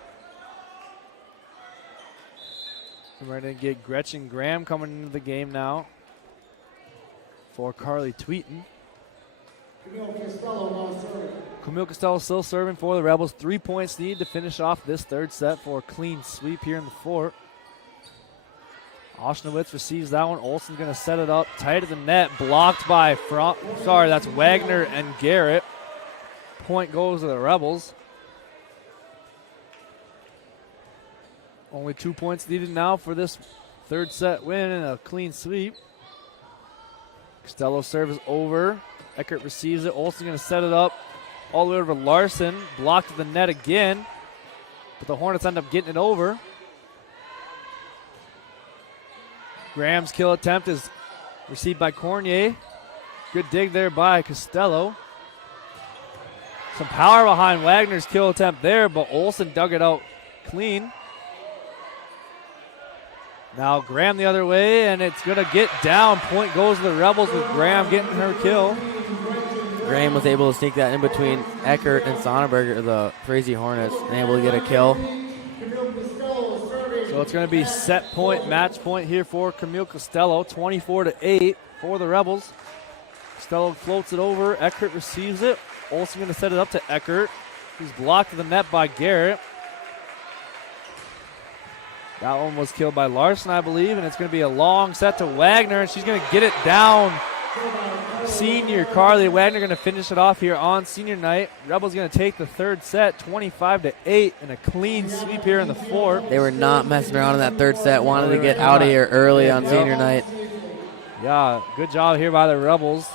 We're going to get Gretchen Graham coming into the game now for Carly Tweeton. Camille Costello still serving for the Rebels. 3 points need to finish off this third set for a clean sweep here in the fort. Oshnowitz receives that one. Olsen's going to set it up tight at the net. Blocked by that's Wagner and Garrett. Point goes to the Rebels. Only 2 points needed now for this third set win and a clean sweep. Costello serves over. Eckert receives it. Olsen's going to set it up all the way over to Larson. Blocked at the net again. But the Hornets end up getting it over. Graham's kill attempt is received by Cornier. Good dig there by Costello. Some power behind Wagner's kill attempt there, but Olsen dug it out clean. Now Graham the other way, and it's going to get down. Point goes to the Rebels with Graham getting her kill. Graham was able to sneak that in between Eckert and Sonnenberg, the Frazee Hornets, and able to get a kill. So it's going to be set point, match point here for Camille Costello. 24-8 for the Rebels. Costello floats it over. Eckert receives it. Olsen going to set it up to Eckert. He's blocked to the net by Garrett. That one was killed by Larson, I believe, and it's going to be a long set to Wagner, and she's going to get it down. Senior Carly Wagner going to finish it off here on senior night. Rebels going to take the third set, 25-8, and a clean sweep here in the fourth. They were not messing around in that third set. Wanted to get out of here early on senior night. Yeah, good job here by the Rebels.